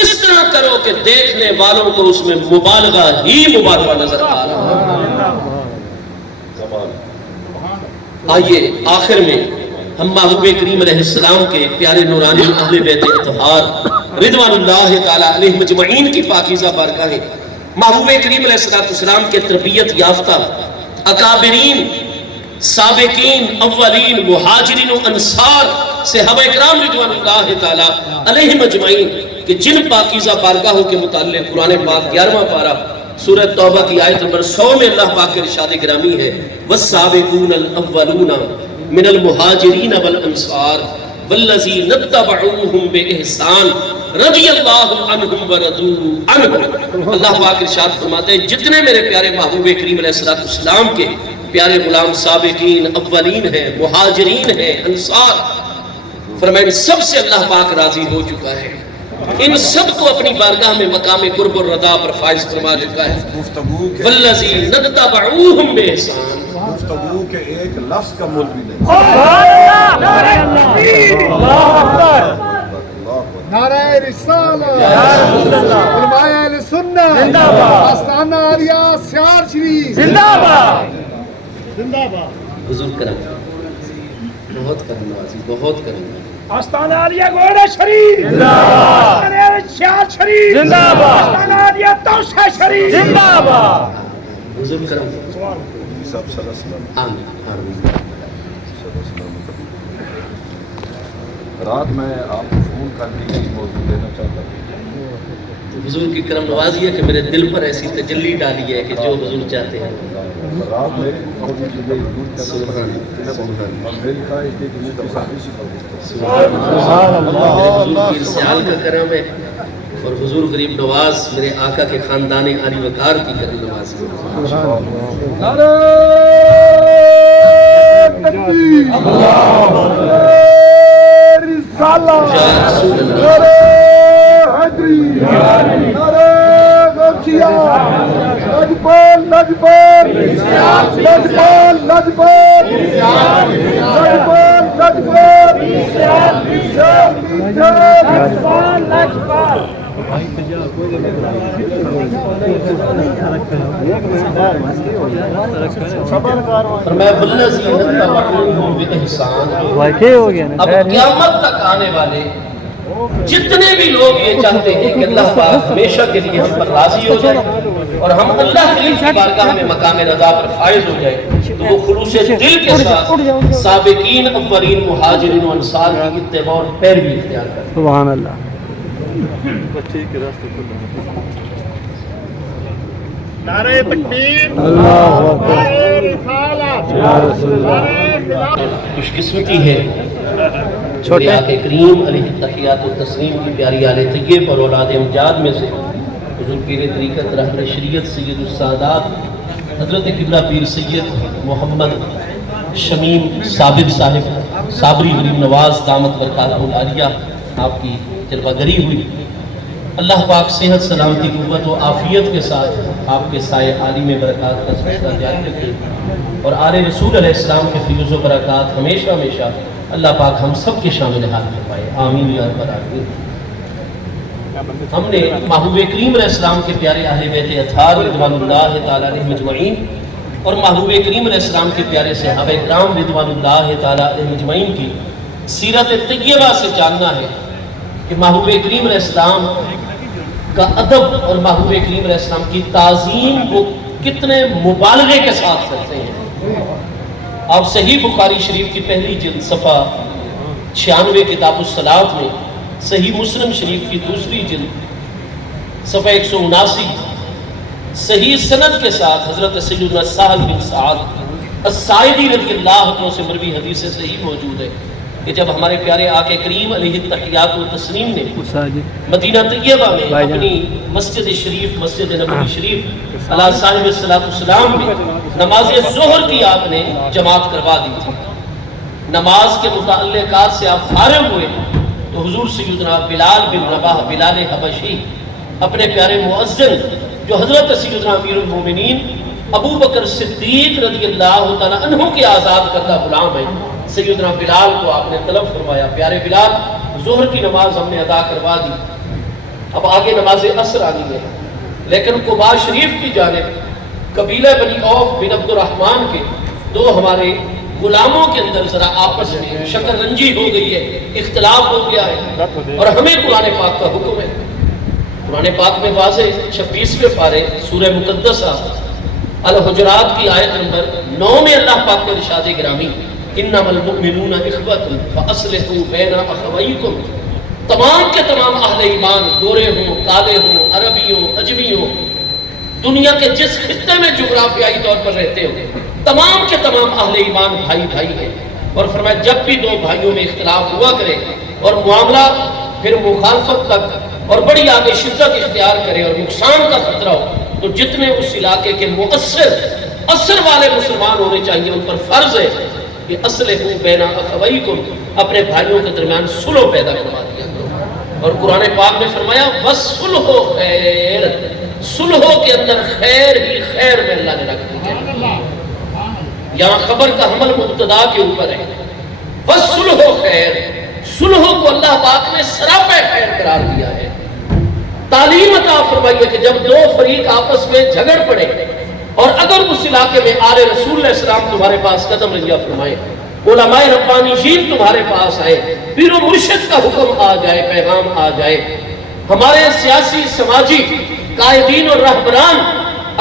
اس طرح کرو کہ دیکھنے والوں کو اس میں مبالغہ ہی مبالغہ نظر آ رہا. آئیے آخر میں ہم محبوب کریم علیہ السلام کے پیارے نورانی اہل بیت اطہار رضوان اللہ تعالیٰ علیہ مجمعین کی پاکیزہ بارگاہیں، محبوب کریم علیہ السلام کے تربیت یافتہ اکابرین، سابقین، اولین، مہاجرین و انصار، صحابہ اکرام رضوان اللہ تعالیٰ علیہ مجمعین کہ جن پاکیزہ بارگاہوں کے متعلق قرآن پاک 11واں پارہ سورہ توبہ کی آیت نمبر 100 میں اللہ پاک کے ارشاد گرامی ہے وَالسَّابِقُونَ الْأَوَّلُونَ مِنَ الْمُهَاجِرِينَ وَالْأَنصَارِ وَالَّذِينَ اتَّبَعُوهُمْ بِإِحْسَانٍ رضی اللہ عنہم ورضوا عنہ۔ اللہ پاک ارشاد فرماتے ہیں جتنے میرے پیارے محبوب کریم علیہ السلام کے پیارے غلام سابقین، اولین ہیں، مہاجرین ہیں، انصار، فرمائیں سب سے اللہ پاک راضی ہو چکا ہے، ان سب کو اپنی بارگاہ میں مقام قرب الرضا پر فائز فرما چکا ہے۔ والذین اتبعوہم بإحسان، گفتگو کے ایک لفظ کا مول بھی نہیں۔ نعرہ رسالہ، علماء اہل سنت، آستانہ عالیہ سیار شریف زندہ باد، زندہ باد۔ حضور کرم، بہت کرم نوازی، بہت کرم نوازی۔ آستانہ عالیہ گوڑا شریف زندہ باد، آستانہ عالیہ شیعہ شریف زندہ باد، آستانہ عالیہ توشہ شریف زندہ باد۔ حضور کرم، صاحب صلی اللہ علیہ وسلم، آمین آمین۔ صلی اللہ علیہ وسلم۔ رات میں آپ کو فون کر کے یہ موضوع دینا چاہتا ہوں۔ حضور کی کرم نوازی ہے کہ میرے دل پر ایسی تجلی ڈالی ہے کہ جو حضور چاہتے ہیں۔ رات میری موضوع کے لیے حضور کا سبحان اللہ، سبحان اللہ، اور میری خواہش ہے کہ مجھے صحابی سے پڑھوں۔ سبحان اللہ۔ حضور کی ارسال کا کرم ہے اور حضور غریب نواز میرے آقا کے خاندان آلی وقار کی کرم نوازی ہے۔ نعرہ تکبیر، نعرہ رسالہ، یا رسول اللہ، نعرہ حیدری، نعرہ غوثیہ، لجپال لجپال، لجپال لجپال، لجپال لجپال، لجپال لجپال۔ فرمایا والذین اتبعوہم بإحسان، اب قیامت تک آنے والے جتنے بھی لوگ یہ چاہتے ہیں کہ اللہ پاک ہمیشہ کے لیے ہم پر راضی ہو جائے اور ہم اللہ کریم کی بارگاہ میں مقام رضا پر فائز ہو جائے تو وہ خلوص دل کے ساتھ سابقین، اولین، مہاجرین و انصار کی اتباع اور پیروی اختیار کریں۔ سبحان اللہ۔ نعرہ تکبیر، نعرہ رسالہ، نعرہ خلافت۔ خوش قسمتی ہے میرے آقا کریم علیہ التحیات و تسلیم کی پیاری آل طیب اور اولاد امجاد میں سے حضور پیر طریقت رہبر شریعت سید السادات حضرت قبلہ پیر سید محمد شمیم صابر صاحب صابری غریب نواز دامت برکاتہ العالیہ آپ کی جلوہ گری ہوئی۔ اللہ پاک صحت، سلامتی، قوت و عافیت کے ساتھ آپ کے سائے عالی میں برکات کا سلسلہ جاری رکھے اور آل رسول علیہ السلام کے فیوز و برکات ہمیشہ ہمیشہ اللہ پاک ہم سب کے شامل حال فرمائے، آمین یا رب العالمین۔ ہم نے محبوب کریم علیہ السلام کے پیارے اہل بیت اطہار رضوان اللہ تعالیٰ علیہ مجمعین اور محبوب کریم علیہ السلام کے پیارے صحابہ اکرام رضوان اللہ تعالیٰ علیہ مجمعین کی سیرت طیبہ سے جاننا ہے کہ محبوب کریم علیہ السلام کا ادب اور محبوب کریم علیہ السلام کی تعظیم وہ کتنے مبالغے کے ساتھ کرتے ہیں۔ آپ صحیح بخاری شریف کی پہلی جلد صفحہ 96 کتاب الصلاۃ میں، صحیح مسلم شریف کی دوسری جلد صفحہ 179 صحیح سند کے ساتھ حضرت سیدنا سہل بن سعد الساعدی رضی اللہ عنہ سے مروی حدیث سے صحیح موجود ہے کہ جب ہمارے پیارے آقا کریم علیہ التحیات و تسلیم نے مدینہ طیبہ میں اپنی مسجد شریف، مسجد نبوی شریف علی صاحب السلام میں نماز ظہر کی آپ نے جماعت کروا دی تھی۔ نماز کے متعلقات سے آپ فارغ ہوئے تو حضور سیدنا بلال بن رباح بلال حبشی اپنے پیارے مؤذن جو حضرت سیدنا امیر المومنین ابو بکر صدیق رضی اللہ تعالیٰ عنہ کے آزاد کردہ غلام ہیں، سیدنا بلال کو آپ نے طلب فرمایا، پیارے بلال ظہر کی نماز ہم نے ادا کروا دی، اب آگے نماز عصر آنی ہے، لیکن قباء شریف کی جانب قبیلہ بنی عوف بن عبد الرحمن کے دو ہمارے غلاموں کے اندر ذرا آپس میں شکر رنجی ہو گئی ہے، اختلاف ہو گیا ہے، اور ہمیں قرآن پاک کا حکم ہے۔ قرآن پاک میں واضح 26ویں پارے سورہ مقدسہ الحجرات کی آیت نمبر 9 میں اللہ پاک کا ارشاد گرامی انما المؤمنون اخوۃ فاصلحوا بین اخویکم، تمام کے تمام اہل ایمان، گورے ہوں، کالے ہوں، عربی ہوں، اجمی ہوں، دنیا کے جس خطے میں جغرافیائی طور پر رہتے ہو، تمام کے تمام اہل ایمان بھائی بھائی ہیں۔ اور فرمایا جب بھی دو بھائیوں میں اختلاف ہوا کرے اور معاملہ پھر مخالفت تک اور بڑی آگے شدت اختیار کرے اور نقصان کا خطرہ ہو، تو جتنے اس علاقے کے مؤثر اثر والے مسلمان ہونے چاہیے، ان پر فرض ہے کہ اصلحوا بین اخویکم، اپنے بھائیوں کے درمیان صلح پیدا کروا دیا کرو۔ اور قرآن پاک نے فرمایا وَالصُّلْحُ خیر، صلحوں کے اندر خیر ہی خیر میں اللہ نے رکھ دی ہے۔ یہاں خبر کا حمل مبتدا کے اوپر ہے، وَالصُّلْحُ خیر، صلحوں کو اللہ پاک نے سراپے خیر قرار دیا ہے۔ تعلیم عطا فرمائیے کہ جب دو فریق آپس میں جھگڑ پڑے اور اگر اس علاقے میں آل رسول علیہ السلام تمہارے پاس قدم رجیہ فرمائے، علماء ربانیین تمہارے پاس آئے، پیر و مرشد کا حکم آ جائے، پیغام آ جائے، ہمارے سیاسی سماجی قائدین اور رہبران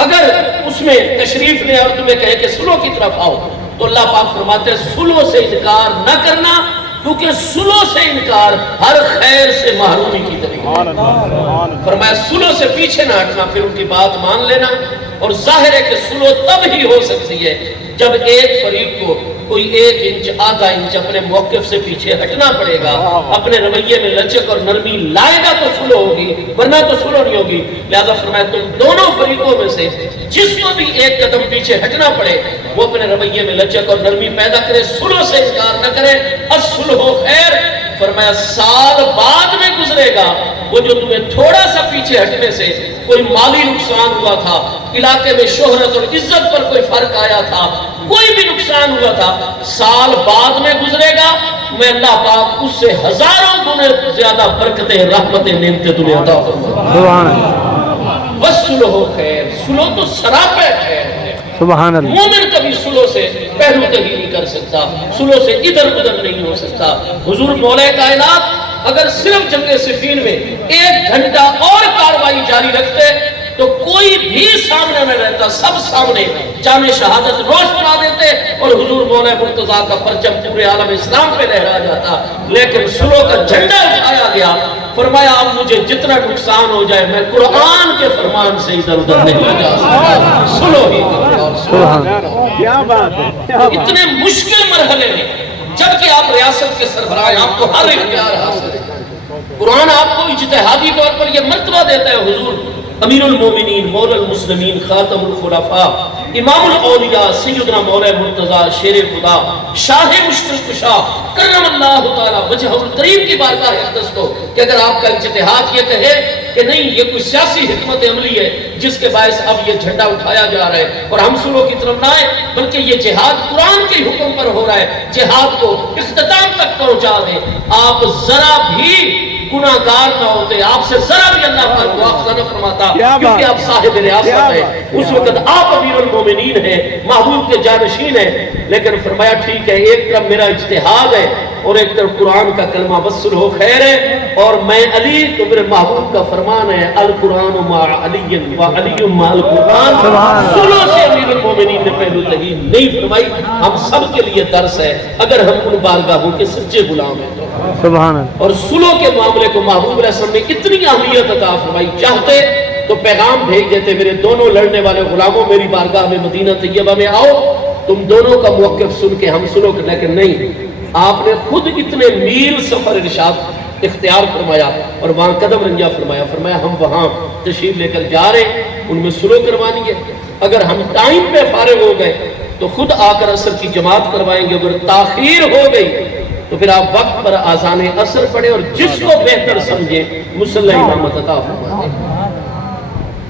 اگر اس میں تشریف لیں اور تمہیں کہے کہ صلح کی طرف آؤ، تو اللہ پاک فرماتے ہیں صلح سے انکار نہ کرنا، کیونکہ صلح سے انکار ہر خیر سے محرومی کی طریقہ۔ فرمایا صلح سے پیچھے نہ ہٹنا، پھر ان کی بات مان لینا۔ اور ظاہر ہے کہ صلح تب ہی ہو سکتی ہے جب ایک فریق کو کوئی 1 انچ آدھا انچ اپنے موقف سے پیچھے ہٹنا پڑے گا، اپنے رویے میں لچک اور نرمی لائے گا تو صلح ہوگی، ورنہ تو صلح نہیں ہوگی۔ لہذا فرمایا تم دونوں فریقوں میں سے جس کو بھی ایک قدم پیچھے ہٹنا پڑے وہ اپنے رویے میں لچک اور نرمی پیدا کرے، صلح سے انکار نہ کرے۔ الصلح خیر، فرمایا سال بعد میں گزرے گا وہ جو تمہیں تھوڑا سا پیچھے ہٹنے سے کوئی مالی نقصان ہوا تھا، علاقے میں شہرت اور عزت پر کوئی فرق آیا تھا، کوئی بھی نقصان ہوا تھا، سال بعد میں گزرے گا، میں اللہ پاک اس سے ہزاروں گنے زیادہ برکتیں، رحمتیں، نعمتیں تمہیں عطا فرماؤں۔ سبحان اللہ، وَالصُّلْحُ خیر، صلح تو سراپے خیر ہے۔ سبحان اللہ۔ مومن کبھی صلح سے پہلو تہی نہیں کر سکتا، صلح سے ادھر ادھر نہیں ہو سکتا۔ حضور مولا کائنات اگر صرف جنگ صفین میں 1 گھنٹہ اور کاروائی جاری رکھتے تو کوئی بھی سامنے نہ رہتا، سب سامنے جام شہادت روش بنا دیتے اور حضور مولا مرتضیٰ کا پرچم پورے عالم اسلام پہ لہرا جاتا، لیکن صلح کا جھنڈا اٹھایا گیا۔ فرمایا اب مجھے جتنا نقصان ہو جائے میں قرآن کے فرمان سے ادھر ادھر نہیں جا سکتا، صلح ہی کرو۔ کیا بات ہے، اتنے مشکل مرحلے میں جبکہ آپ ریاست کے سربراہ ہیں، آپ کو ہر اختیار حاصل ہے، قرآن آپ کو اجتہادی طور پر یہ مرتبہ دیتا ہے، حضور امیر المومنین، مولا المسلمین، خاتم الخلفاء، امام الاولیاء، سیدنا مولا مرتضیٰ، شیر خدا، شاہ مشکل کشا، کرم اللہ تعالی وجہ الکریم کی بارگاہ اقدس کو کہ اگر آپ کا اجتہاد یہ کہے کہ نہیں یہ کوئی سیاسی حکمت عملی ہے جس کے باعث اب یہ جھنڈا اٹھایا جا رہا ہے اور ہم صلح کی طرف نہ آئے، بلکہ یہ جہاد قرآن کے حکم پر ہو رہا ہے، جہاد کو اختتام تک پہنچا دیں، آپ ذرا بھی گناہگار نہ ہوتے، آپ سے ذرا بھی اللہ پر مواخذہ نہ فرماتا، کیونکہ آپ صاحب ریاست ہیں، اس وقت آپ امیر المومنین ہیں، محبوب کے جانشین ہیں۔ لیکن فرمایا ٹھیک ہے، ایک طرف میرا اجتہاد ہے اور ایک طرف قرآن کا کلمہ وَالصُّلْحُ خیر ہے، اور میں علی تو میرے محبوب کا فرمان ہے القرآن مع علی وعلی مع القرآن، صلح سے امیر المومنین نے پہلو تہی نہیں فرمائی۔ ہم سب کے لیے درس ہے اگر ہم ان بارگاہوں کے سچے غلام ہیں تو۔ سبحان اللہ۔ اور صلح کے معاملے کو محبوب علیہ السلام نے اتنی اہمیت عطا فرمائی، چاہتے تو پیغام بھیج دیتے میرے دونوں لڑنے والے غلاموں میری بارگاہ میں مدینہ طیبہ میں آؤ، تم دونوں کا موقف سن کے ہم صلح کریں، لیکن نہیں، آپ نے خود اتنے میل سفر ارشاد اختیار فرمایا اور وہاں قدم رنجہ فرمایا، فرمایا ہم وہاں تشریف لے کر جا رہے ہیں، ان میں صلح کروانی ہے، اگر ہم ٹائم پہ فارغ ہو گئے تو خود آ کر عصر کی جماعت کروائیں گے، اگر تاخیر ہو گئی تو پھر آپ وقت پر آذان عصر پڑھیں اور جس کو بہتر سمجھے مصلی امامت عطا فرما دیں۔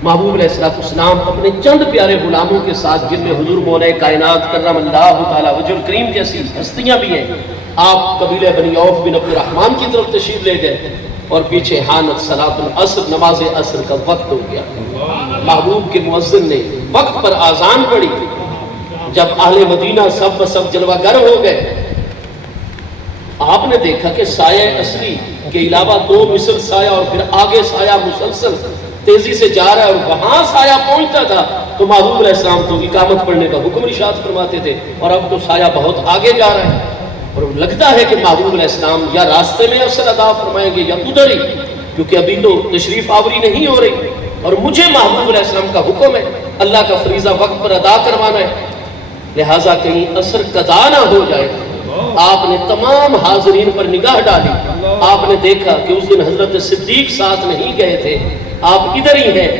محبوب علیہ السلام اپنے چند پیارے غلاموں کے ساتھ جن میں حضور مولا کائنات کرم اللہ تعالی وجہ الکریم جیسی ہستیاں بھی ہیں، آپ قبیلہ بنی عوف بن عبد الرحمن کی طرف تشریف لے گئے اور پیچھے حانت صلاۃ العصر، نماز عصر کا وقت ہو گیا، محبوب کے مؤذن نے وقت پر آذان پڑھی، جب اہل مدینہ سب بسب جلوہ گر ہو گئے، آپ نے دیکھا کہ سایہ اصلی کے علاوہ دو مثل سایہ اور پھر آگے سایہ مسلسل تیزی سے جا رہا ہے، اور وہاں سایہ پہنچتا تھا تو محبوب علیہ السلام تو اقامت پڑھنے کا حکم ارشاد فرماتے تھے، اور اب تو سایہ بہت آگے جا رہا ہے، اور لگتا ہے کہ محبوب علیہ السلام یا راستے میں اثر ادا فرمائیں گے یا ادھر ہی، کیونکہ ابھی تو تشریف آوری نہیں ہو رہی، اور مجھے محبوب علیہ السلام کا حکم ہے، اللہ کا فریضہ وقت پر ادا کروانا ہے، لہٰذا کہیں اثر قضا نہ ہو جائے۔ آپ نے تمام حاضرین پر نگاہ ڈالی، آپ نے دیکھا کہ اس دن حضرت صدیق ساتھ نہیں گئے تھے، آپ ادھر ہی ہیں،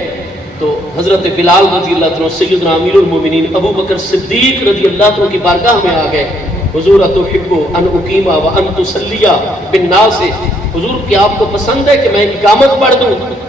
تو حضرت بلال رضی اللہ عنہ سیدنا امیر المومنین ابو بکر صدیق رضی اللہ عنہ کی بارگاہ میں آ گئے۔ حضور اتحب ان اقیم و ان تصلی بالناس، حضور کیا آپ کو پسند ہے کہ میں اقامت پڑھ دوں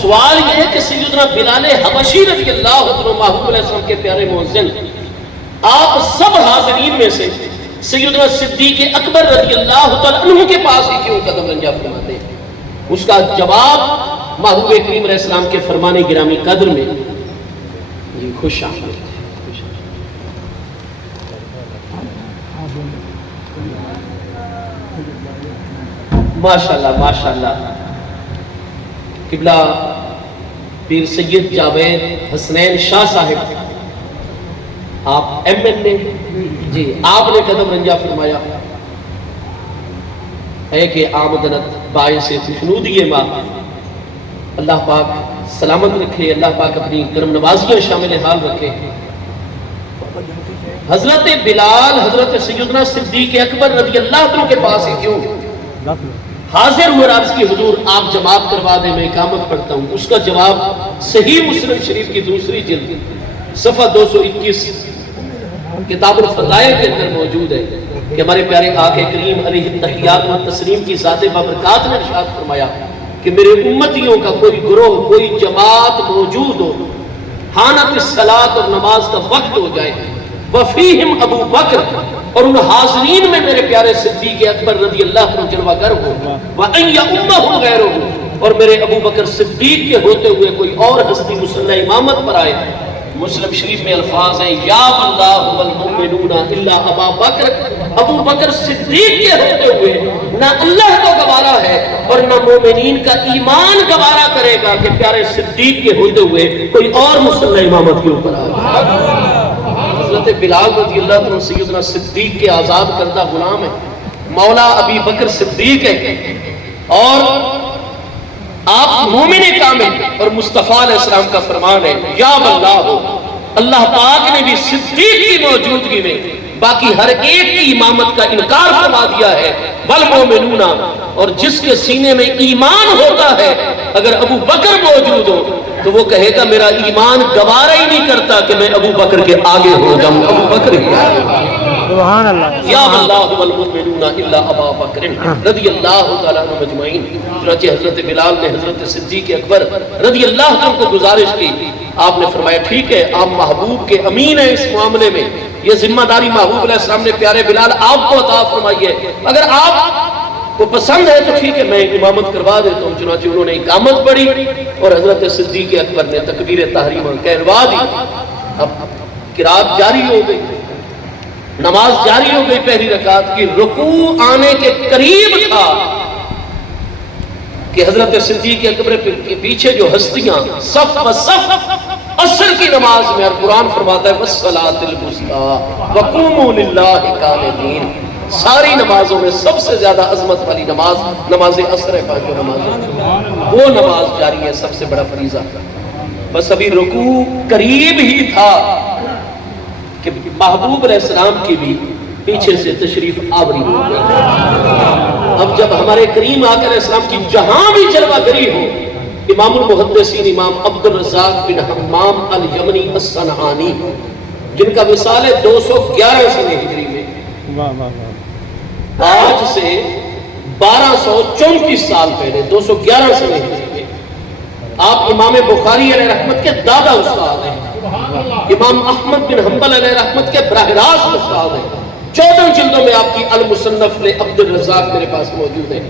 سوال یہ ہے کہ سیدنا بلال حبشی رضی اللہ عنہ محبوب علیہ السلام کے پیارے مؤذن، آپ سب حاضرین میں سے سیدنا صدیق اکبر رضی اللہ عنہ کے پاس ہی کیوں قدم رنجا فرماتے ہیں؟ اس کا جواب محبوب کریم علیہ السلام کے فرمان گرامی قدر میں، جی خوش آمدید، ماشاءاللہ ماشاءاللہ۔ قبلہ پیر سید جاوید حسنین شاہ صاحب، آپ ایم این نے، جی آپ نے قدم رنجا فرمایا ہے کہ آمدنت باعث خوشنودی ماں، اللہ پاک سلامت رکھے، اللہ پاک اپنی کرم نوازیاں شامل حال رکھے۔ حضرت بلال حضرت سیدنا صدیق اکبر رضی اللہ عنہ کے پاس ہی کیوں حاضر ہوئے؟ عرض کی حضور آپ جماعت کروا دیں، میں اقامت پڑھتا ہوں۔ اس کا جواب صحیح مسلم شریف کی دوسری جلد صفحہ 221 کتاب الفضائل کے اندر موجود ہے کہ ہمارے پیارے آقا کریم علیہ التحیات و تسلیم کی ذات بابرکات نے ارشاد فرمایا کہ میرے امتیوں کا کوئی گروہ، کوئی جماعت موجود ہو، حانت الصلاۃ اور نماز کا وقت ہو جائے، وفیہم ابو بکر، اور ان حاضرین میں میرے پیارے صدیق اکبر رضی اللہ عنہ جلوہ گر ہو، وَأَن يَأُمَّهُ غَيْرُهُ، اور میرے ابو بکر صدیق کے ہوتے ہوئے کوئی اور ہستی مصلی امامت پر آئے۔ مسلم شریف میں الفاظ ہیں یا اللہ والمؤمنون الا ابا بکر، ابو بکر صدیق کے ہوتے ہوئے نہ اللہ کو گوارا ہے اور نہ مومنین کا ایمان گوارا کرے گا کہ پیارے صدیق کے ہوتے ہوئے کوئی اور مصلی امامت کے اوپر آئے۔ حضرت بلال رضی اللہ عنہ سیدنا صدیق کے آزاد کردہ غلام ہے، مولا ابی بکر صدیق ہے، اور آپ مومن کامل، اور مصطفیٰ علیہ السلام کا فرمان ہے یا اللہ، اللہ پاک نے بھی صدیق کی موجودگی میں باقی ہر ایک کی امامت کا انکار فرما دیا ہے، والمومنون، اور جس کے سینے میں ایمان ہوتا ہے اگر ابو بکر موجود ہو تو وہ کہے گا میرا ایمان گوارا ہی نہیں کرتا کہ میں ابو بکر کے آگے ہو جاؤں، ابو بکر ہی آگے۔ سبحان اللہ۔ یا اللہ والمؤمنون الا ابا بکر رضی اللہ تعالیٰ عنہ مجمعین۔ چنانچہ حضرت بلال نے حضرت صدیق اکبر رضی اللہ عنہ کو گزارش کی، آپ نے فرمایا ٹھیک ہے، آپ محبوب کے امین ہیں اس معاملے میں، یہ ذمہ داری محبوب علیہ السلام نے پیارے بلال آپ کو عطا فرمائی ہے، اگر آپ کو پسند ہے تو ٹھیک ہے میں امامت کروا دیتا ہوں۔ چنانچہ انہوں نے اقامت پڑھی اور حضرت صدیق اکبر نے تکبیر تحریمہ کہلوا دی، اب قرات جاری ہو گئی، نماز جاری ہو گئی، پہلی رکعت کی رکوع آنے کے قریب تھا کہ حضرت صدیق اکبر کے پیچھے جو ہستیاں صف بصف عصر کی نماز میں، اور قرآن فرماتا ہے وَالصَّلَاةِ الْوُسْطَىٰ وَقُومُوا لِلَّهِ قَانِتِينَ، ساری نمازوں میں سب سے زیادہ عظمت والی نماز نماز عصر ہے، پانچوں نماز، وہ نماز جاری ہے، سب سے بڑا فریضہ۔ بس ابھی رکوع قریب ہی تھا کہ محبوب علیہ السلام کی بھی پیچھے سے تشریف آوری ہو گئی۔ اب جب ہمارے کریم آقا علیہ السلام کی جہاں بھی جلوہ گری ہو، امام المحدثین امام عبد الرزاق بن حمام الیمنی الصنعانی، جن کا وصال ہے 211 سنہ ہجری میں، آج سے 1234 سال پہلے 211 سنہ ہجری میں، آپ امام بخاری علیہ رحمت کے دادا استاد ہیں، امام احمد بن حنبل علیہ رحمت کے براہ راست استاد ہیں، 14 جلدوں میں آپ کی المصنف نے عبد الرزاق میرے پاس موجود ہے۔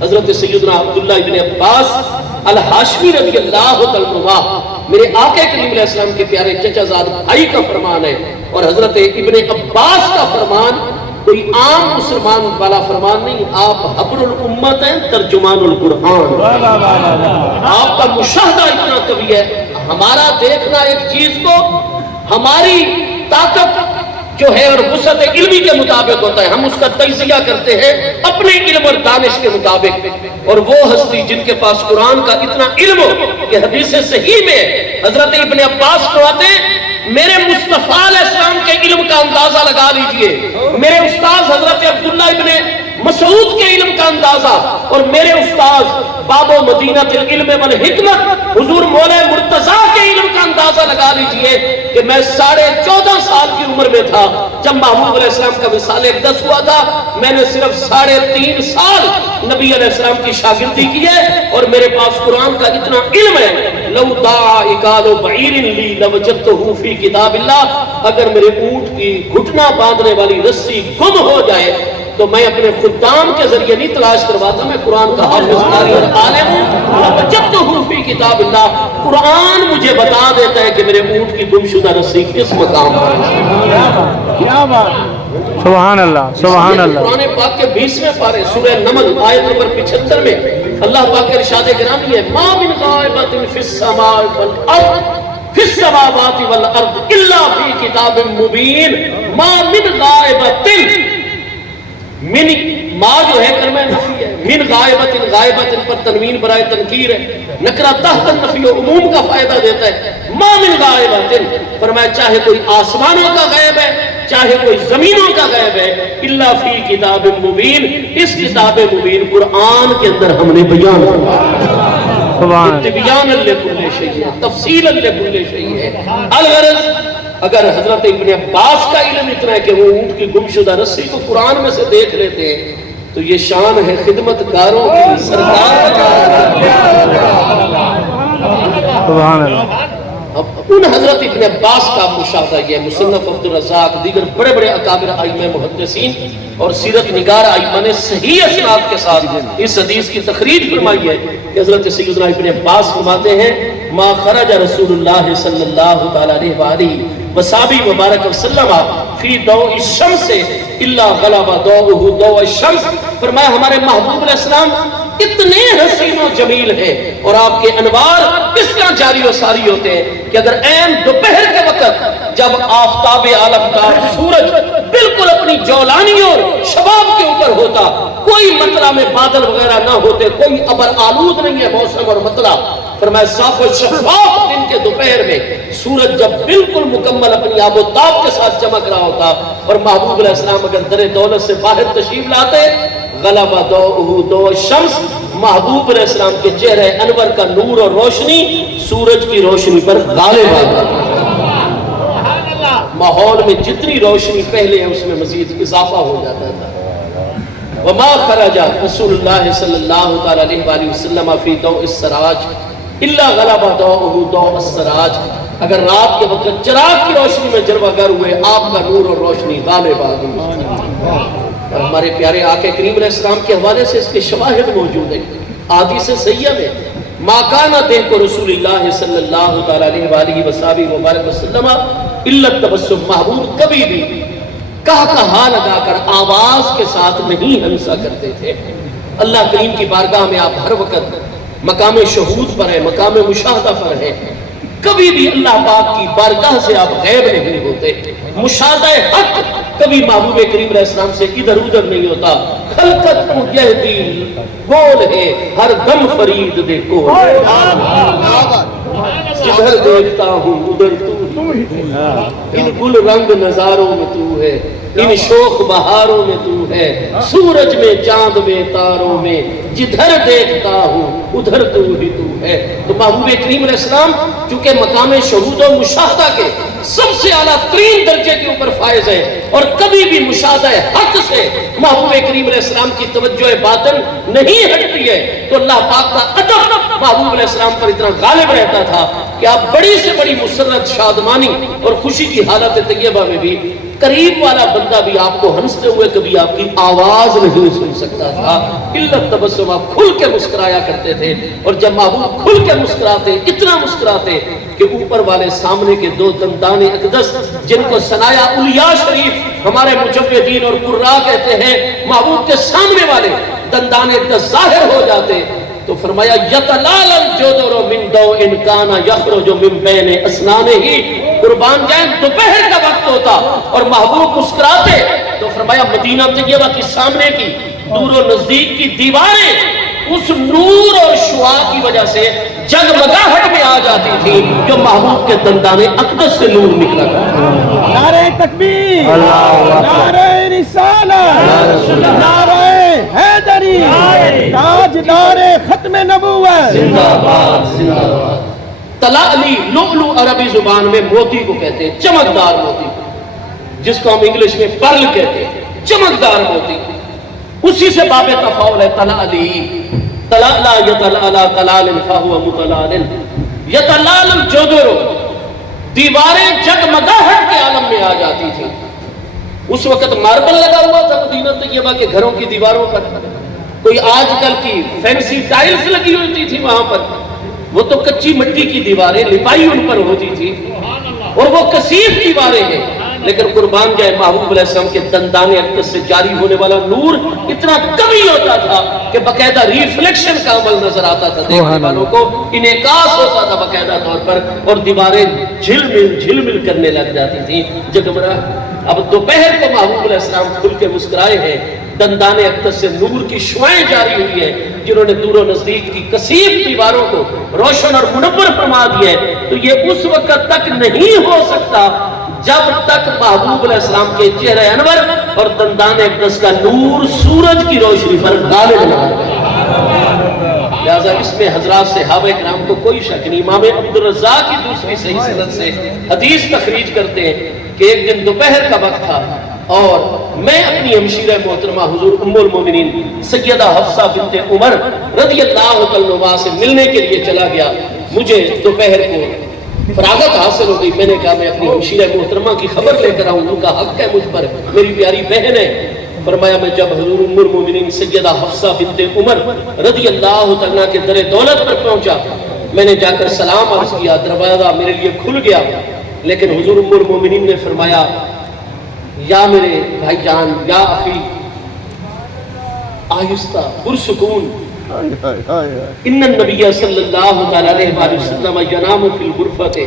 حضرت سیدنا عبداللہ ابن عباس الہاشمی رضی اللہ عنہ میرے آقا کریم علیہ السلام کے پیارے چچا زاد بھائی کا فرمان ہے، اور حضرت ابن عباس کا فرمان کوئی عام مسلمان والا فرمان نہیں، آپ حبر الامت ہیں، ترجمان القرآن، آپ کا مشاہدہ اتنا قوی ہے۔ ہمارا دیکھنا ایک چیز کو ہماری طاقت جو ہے اور وسعت علمی کے مطابق ہوتا ہے، ہم اس کا تجزیہ کرتے ہیں اپنے علم اور دانش کے مطابق، اور وہ ہستی جن کے پاس قرآن کا اتنا علم ہو کہ حدیث صحیح میں حضرت ابن عباس فرماتے ہیں میرے مصطفیٰ علیہ السلام کے علم کا اندازہ لگا لیجئے، میرے استاذ حضرت عبداللہ ابن مسعود کے علم کا اندازہ، اور میرے استاذ باب و مدینہ العلم والحکمت حضور مولا مرتضیٰ کے علم کا اندازہ لگا لیجئے کہ میں 14.5 سال کی عمر میں تھا جب محبوب علیہ السلام کا وصال اقدس ہوا تھا، میں نے صرف 3.5 سال نبی علیہ السلام کی شاگردی کی ہے، اور میرے پاس قرآن کا اتنا علم ہے، لو دعا اکال بعیر لی لوجدتہ فی کتاب اللہ، اگر میرے اونٹ کی گھٹنا باندھنے والی رسی گم ہو جائے تو میں اپنے خدام کے ذریعے نہیں تلاش کرواتا، میں قرآن کا حافظ قاری اور عالم ہوں، لوجدتہ فی کتاب اللہ، قرآن مجھے بتا دیتا ہے کہ میرے اونٹ کی گمشدہ رسی کس مقام پر ہے۔ کیا بات، سبحان اللہ سبحان اللہ۔ قرآن پاک کے 20ویں پارے سورہ نمل آیت نمبر 75 میں اللہ پاک کے ارشاد گرامی ہے، ما من غائبۃ فی السماء والارض فی السماوات والارض الا فی کتاب مبین، ما من غائبۃ، من ما جو ہے کلمہ نفی ہے، من غائبۃ، غائبۃ پر تنوین برائے تنکیر ہے، نکرہ تحت النفی و عموم کا فائدہ دیتا ہے، ما من غائبۃ، فرمایا چاہے کوئی آسمانوں کا غیب ہے چاہے کوئی زمینوں کا غیب ہے، الا فی کتاب مبین، اس کتاب مبین قرآن کے اندر ہم نے بیان سبحان اللہ۔ تبیان لکل شیء ہے، تفصیل لکل شیء ہے۔ الغرض اگر حضرت ابن عباس کا علم اتنا ہے کہ وہ اونٹ کی گمشدہ رسی کو قرآن میں سے دیکھ لیتے ہیں تو یہ شان ہے خدمت گاروں کی، سرکار سبحان اللہ۔ اب ان حضرت ابن عباس کا مشاہدہ یہ مصنف عبدالرزاق دیگر بڑے بڑے اکابر ائمہ محدثین اور سیرت نگار ائمہ نے صحیح اسناد کے ساتھ اس حدیث کی تخریج فرمائی ہے کہ حضرت سیدنا ابن عباس فرماتے ہیں ما خرج رسول اللہ صلی اللہ علیہ وآلہ وصحبہ مبارک وسلم فی ضوء الشمس الا غلب ضوءہ ضوء الشمس، فرمایا ہمارے محبوب علیہ السلام اتنے حسین و جمیل ہیں اور آپ کے انوار اس کا جاری و ساری ہوتے ہیں کہ اگر عین دوپہر کے وقت جب آفتاب عالمدار سورج بالکل اپنی جولانی اور شباب کے اوپر ہوتا، کوئی مطلع میں بادل وغیرہ نہ ہوتے، کوئی ابر آلود نہیں ہے موسم اور مطلع، فرمایا صاف و شفاف دن کے دوپہر میں سورج جب بالکل مکمل اپنی آب و تاب کے ساتھ چمک رہا ہوتا اور محبوب علیہ السلام اگر در دولت سے باہر تشریف لاتے، غلبہ ضوءہ ضوء الشمس، محبوب علیہ السلام کے چہرے انور کا نور اور روشنی سورج کی روشنی پر غالب آتا، ماحول میں جتنی روشنی پہلے ہے اس میں مزید اضافہ ہو جاتا تھا۔ وما خرج رسول اللہ صلی اللہ علیہ وآلہ وسلم فی ضوء السراج الا غلبہ ضوءہ ضوء السراج، اگر رات کے وقت چراغ کی روشنی میں جلوہ گر ہوئے آپ کا نور اور روشنی غالب آ گئی۔ اور ہمارے پیارے آقا کریم علیہ السلام کے حوالے سے اس کے شواہد موجود ہیں، حدیث صحیحہ میں ما کان دیکھ کو رسول اللہ صلی اللہ علیہ وآلہ وصحبہ مبارک وسلم الا التبسم، محبوب کبھی بھی کہا لگا کر آواز کے ساتھ نہیں ہنسا کرتے تھے۔ اللہ کریم کی بارگاہ میں آپ ہر وقت مقام شہود پر ہیں، مقام مشاہدہ پر ہیں، کبھی بھی اللہ پاک کی بارگاہ سے آپ غیب نہیں ہوتے، مشاہدہ حق کبھی محبوب کریم علیہ السلام سے ادھر ادھر نہیں ہوتا۔ خلقت کو یہ دل بول ہے ہر دم فرید دیکھو، جدھر دیکھتا ہوں ادھر تو ان گل رنگ نظاروں میں تو ہے، ان شوخ بہاروں میں تو ہے، سورج میں چاند میں تاروں میں جدھر دیکھتا ہوں ادھر تو ہی تو ہے۔ تو محبوب کریم علیہ السلام چونکہ مقام شہود و مشاہدہ کے سب سے اعلیٰ ترین درجے کے اوپر فائز ہے اور کبھی بھی مشاہدہ حق سے محبوب کریم علیہ السلام کی توجہ باطن نہیں ہٹتی ہے، تو اللہ پاک کا ادب محبوب علیہ السلام پر اتنا غالب رہتا تھا کہ آپ بڑی سے بڑی مسرت، شادمانی اور خوشی کی حالت طیبہ میں بھی قریب والا بندہ بھی آپ کو ہنستے ہوئے کبھی آپ کی آواز نہیں سن سکتا تھا. الا التبسم، آپ کھل کے مسکرایا کرتے تھے. اور جب محبوب کھل کے مسکراتے، اتنا مسکراتے کہ اوپر والے سامنے کے دو دندان اقدس جن کو ثنایا الیاء شریف ہمارے مجودین اور قراء کہتے ہیں، محبوب کے سامنے والے دندان اقدس ظاہر ہو جاتے. تو فرمایا یتلالل جودر من ضوء کان یخرج من بین اسنانہ، قربان جائیں دوپہر کا وقت ہوتا اور محبوب مسکراتے تو فرمایا مدینہ طیبہ کی سامنے کی دور و نزدیک کی دیواریں اس نور اور شعاع کی وجہ سے جگمگاہٹ میں آ جاتی تھی جو محبوب کے دندان اقدس سے نور نکلا کرتا. نعرہ تکبیر، نعرہ رسالت، نعرہ حیدری، تاجدار ختم نبوت. زندہ باد زندہ باد. تلعلی لؤلؤ عربی زبان میں موتی کو کہتے ہیں، چمکدار موتی کو، جس کو ہم انگلش میں پرل کہتے ہیں، چمکدار موتی. اسی سے باب تفاعل ہے تلعلی. تلعلا یتلعلا تلال فہو متلال. یتلال الجدر، دیواریں جگمگاہٹ کے عالم میں آ جاتی تھی. اس وقت ماربل لگا ہوا تھا مدینہ طیبہ کے گھروں کی دیواروں پر. کوئی آج کل کی فینسی ٹائلز لگی ہوتی تھی وہاں پر، وہ تو کچی مٹی کی دیواریں لپائی ان پر ہوتی تھی اور وہ کثیف دیواریں ہیں. لیکن قربان جائے محبوب علیہ السلام کے دندان اقدس سے جاری ہونے والا نور اتنا کمی ہوتا تھا کہ باقاعدہ ریفلیکشن کا عمل نظر آتا تھا دیکھنے والوں کو، انعکاس ہوتا تھا باقاعدہ طور پر، اور دیواریں جھل مل کرنے لگ جاتی تھیں جگمگا. اب دوپہر کو محبوب علیہ السلام کھل کے مسکرائے ہیں، دندان اقدس سے نور کی شعائیں جاری ہوئی ہے جنہوں نے دور و نزدیک کی کثیف دیواروں کو روشن اور منور فرما دیا ہے. تو یہ اس وقت تک نہیں ہو سکتا جب تک محبوب علیہ السلام کے چہرہ انور اور دندان اقدس کا نور سورج کی روشنی پر غالب نہ ہو. لہذا اس میں حضرات صحابہ کرام کو کوئی شک نہیں. امام عبدالرزاق کی دوسری صحیح سند سے حدیث تخریج کرتے ہیں کہ ایک دن دوپہر کا وقت تھا اور میں اپنی ہمشیرہ محترمہ حضور ام المومنین سیدہ حفصہ بنت عمر رضی اللہ عنہا سے ملنے کے لیے چلا گیا. مجھے دوپہر کو فراغت حاصل ہو گئی. میں نے کہا میں اپنی ہمشیرہ محترمہ کی خبر لے کر آؤں، ان کا حق ہے مجھ پر، میری پیاری بہن ہے. فرمایا میں جب حضور ام المومنین سیدہ حفصہ بنت عمر رضی اللہ عنہا کے در دولت پر پہنچا، میں نے جا کر سلام عرض کیا، دروازہ میرے لیے کھل گیا. لیکن حضور ام المومنین نے فرمایا یا میرے بھائی جان، یا اخی، آہستہ پرسکون، ان النبی صلی اللہ علیہ وآلہ وسلم ینام فی الغرفۃ.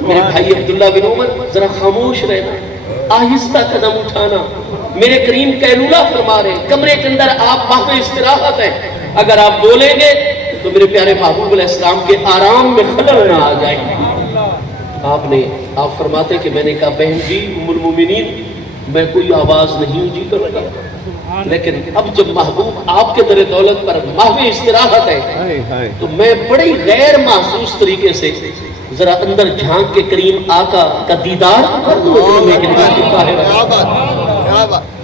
میرے بھائی عبداللہ بن عمر ذرا خاموش رہنا، آہستہ قدم اٹھانا. میرے کریم قیلولہ فرما رہے ہیں، کمرے کے اندر آپ وہاں استراحت ہے، اگر آپ بولیں گے تو میرے پیارے محبوب علیہ السلام کے آرام میں خلل نہ آ جائے. آپ فرماتے کہ میں نے کہا بہن جی ام المومنین میں کوئی آواز نہیں اونچی کرتا، لیکن اب جب محبوب آپ کے در دولت پر محو استراحت ہے تو میں بڑی غیر محسوس طریقے سے ذرا اندر جھانک کے کریم آقا کا دیدار کر دوں.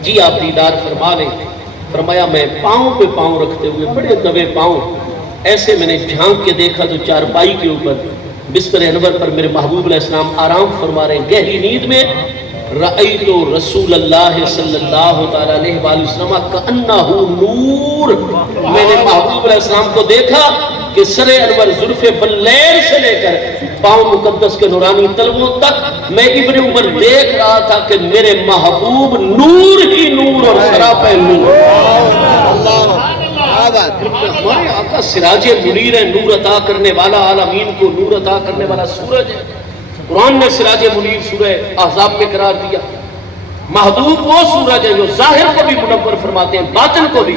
جی آپ دیدار فرما لیں. فرمایا میں پاؤں پہ پاؤں رکھتے ہوئے بڑے دبے پاؤں ایسے میں نے جھانک کے دیکھا تو چارپائی کے اوپر بستر انور پر میرے محبوب علیہ السلام آرام فرما رہے ہیں. گہری نیند میں رأیت رسول اللہ صلی اللہ علیہ وآلہ وسلم کأنہ نور، میں نے محبوب علیہ السلام کو دیکھا کہ سر انور زلف بلیر سے لے کر پاؤں مقدس کے نورانی تلووں تک میں ابن عمر دیکھ رہا تھا کہ میرے محبوب نور ہی نور اور سراپہ نور. ہمارے آقا سراج منیر ہے، نور عطا کرنے والا، عالمین کو نور عطا کرنے والا سورج ہے. قرآن نے سراج منیر سورہ احزاب میں قرار دیا. محبوب وہ سورج ہے جو ظاہر کو بھی منور فرماتے ہیں، باطن کو بھی.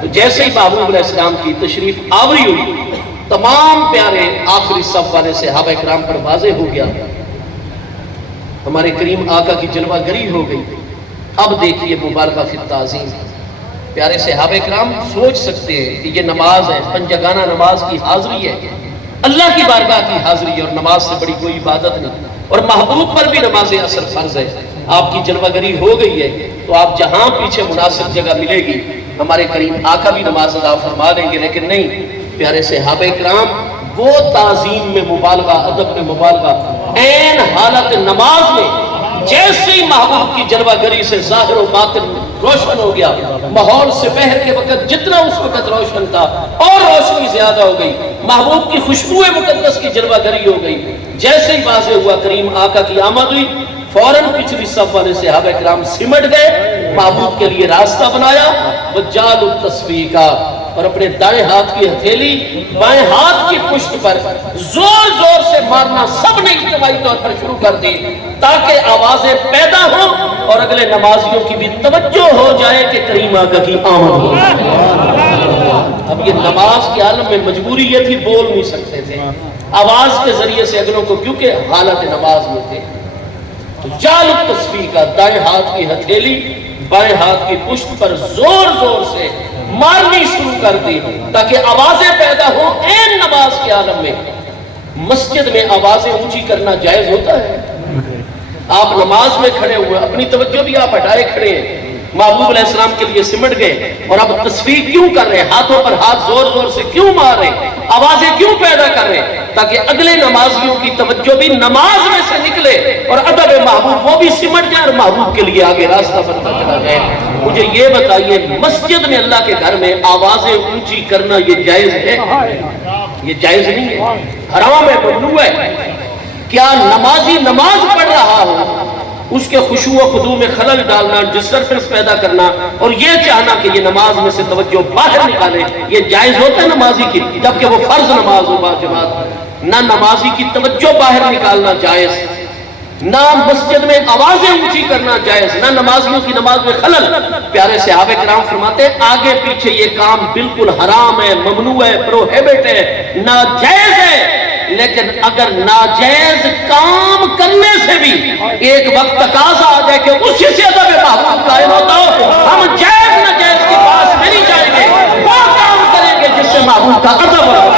تو جیسے ہی محبوب علیہ السلام کی تشریف آوری ہوئی، تمام پیارے آخری صف والے صحابہ کرام پر واضح ہو گیا ہمارے کریم آقا کی جلوہ گری ہو گئی. اب دیکھیے مبارکہ فی التعظیم. پیارے صحابہ کرام سوچ سکتے ہیں کہ یہ نماز ہے، پنجگانہ نماز کی حاضری ہے، اللہ کی بارگاہ کی حاضری ہے، اور نماز سے بڑی کوئی عبادت نہیں. اور محبوب پر بھی نماز اثر فرض ہے. آپ کی جلوہ گری ہو گئی ہے تو آپ جہاں پیچھے مناسب جگہ ملے گی ہمارے کریم آقا بھی نماز ادا فرما دیں گے. لیکن نہیں، پیارے صحابہ کرام وہ تعظیم میں مبالغہ، ادب میں مبالغہ، عین حالت نماز میں جیسے ہی محبوب کی جلوہ گری سے ظاہر و باطن روشن ہو گیا، ماحول سپہر کے وقت جتنا اس وقت روشن تھا اور روشنی زیادہ ہو گئی، محبوب کی خوشبو مقدس کی جلوہ گری ہو گئی۔ جیسے ہی واضح ہوا کریم آقا کی آمد ہوئی، فوراً پچھلی صف والے صحابہ کرام سمٹ گئے، محبوب کے لیے راستہ بنایا، وجعلوا التصفیق، اور اپنے دائیں ہاتھ کی ہتھیلی بائیں ہاتھ کی پشت پر زور زور سے مارنا سب نے اجتماعی طور پر شروع کر دی، تاکہ آوازیں پیدا ہوں اور اگلے نمازیوں کی بھی توجہ ہو جائے کہ کریم آقا کی آمد ہو۔ اب یہ نماز کے عالم میں مجبوری یہ تھی، بول نہیں سکتے تھے، آواز کے ذریعے سے اگلوں کو، کیونکہ حالت نماز میں تھے۔ جعلوا التصفیق، دائیں ہاتھ کی ہتھیلی بائیں ہاتھ کی پشت پر زور زور سے مارنی شروع کر دی تاکہ آوازیں پیدا ہوں۔ این نماز کے عالم میں مسجد میں آوازیں اونچی کرنا جائز ہوتا ہے؟ آپ نماز میں کھڑے ہوئے، اپنی توجہ بھی آپ ہٹائے کھڑے ہیں، محبوب علیہ السلام کے لیے سمٹ گئے، اور اب تصفیق کیوں کر رہے ہیں؟ ہاتھوں پر ہاتھ زور زور سے کیوں مار رہے ہیں؟ آوازیں کیوں پیدا کر رہے ہیں؟ تاکہ اگلے نمازیوں کی توجہ بھی نماز میں سے نکلے اور ادب محبوب وہ بھی سمٹ جائے اور محبوب کے لیے آگے راستہ بنتا چلا جائے۔ مجھے یہ بتائیے، مسجد میں اللہ کے گھر میں آوازیں اونچی کرنا یہ جائز ہے؟ یہ جائز نہیں ہے، حرام ہے، ممنوع ہے۔ کیا نمازی نماز پڑھ رہا ہو اس کے خشوع و خضوع میں خلل ڈالنا، ڈسٹربنس پیدا کرنا اور یہ چاہنا کہ یہ نماز میں سے توجہ باہر نکالے، یہ جائز ہوتا ہے نمازی کی؟ جبکہ وہ فرض نماز ہو باجماعت، نہ نمازی کی توجہ باہر نکالنا جائز، نہ مسجد میں آوازیں اونچی کرنا جائز، نہ نمازیوں کی نماز میں خلل۔ پیارے صحابہ کرام فرماتے ہیں آگے پیچھے یہ کام بالکل حرام ہے، ممنوع ہے، پروہیبٹ ہے، ناجائز ہے۔ لیکن اگر ناجائز کام کرنے سے بھی ایک وقت تقاضا آ جائے کہ اسی سے ادب محبوب قائم ہوتا ہو، ہم جائز ناجائز کے پاس نہیں جائیں گے، وہ کام کریں گے جس سے محبوب کا ادب ہوتا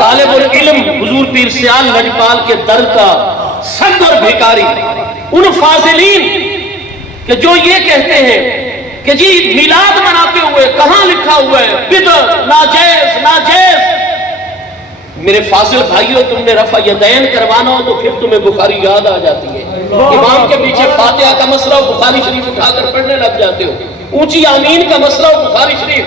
طالب العلم حضور پیر سیال لجپال کے در کا سنگ اور بھیکاری، ان فاضلین کہ جو یہ کہتے ہیں کہ جی میلاد مناتے ہوئے کہاں لکھا ہوا ہے بدعت، ناجائز ناجائز۔ میرے فاضل بھائیوں، تم نے رفع یدین کروانا ہو تو پھر تمہیں بخاری یاد آ جاتی ہے، امام کے پیچھے فاتحہ کا مسئلہ ہو بخاری شریف اٹھا کر پڑھنے لگ جاتے ہو، اونچی آمین کا مسئلہ ہو بخاری شریف،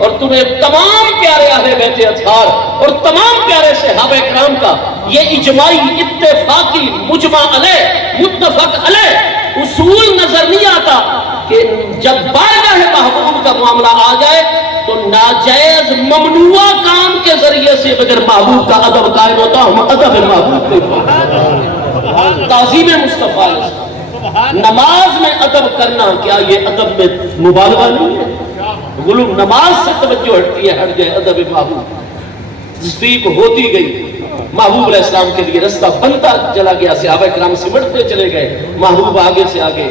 اور تمہیں تمام پیارے اہل بیت اطہار اور تمام پیارے صحابہ کرام کا یہ اجماعی اتفاقی مجمع علیہ متفق علیہ اصول نظر نہیں آتا کہ جب بارگاہ محبوب کا معاملہ آ جائے تو ناجائز ممنوع کام کے ذریعے سے بغیر محبوب کا ادب قائم ہوتا، ہم ادب محبوب کو تعظیم مصطفیٰ۔ نماز میں ادب کرنا کیا یہ ادب میں مبالغہ نہیں ہے؟ غلو نماز سے توجہ ہٹتی ہے، ہٹ جائے ادب محبوب۔ تصفیق ہوتی گئی، محبوب علیہ السلام کے لیے رستہ بنتا چلا گیا، صحابہ کرام سمٹتے چلے گئے، محبوب آگے سے آگے۔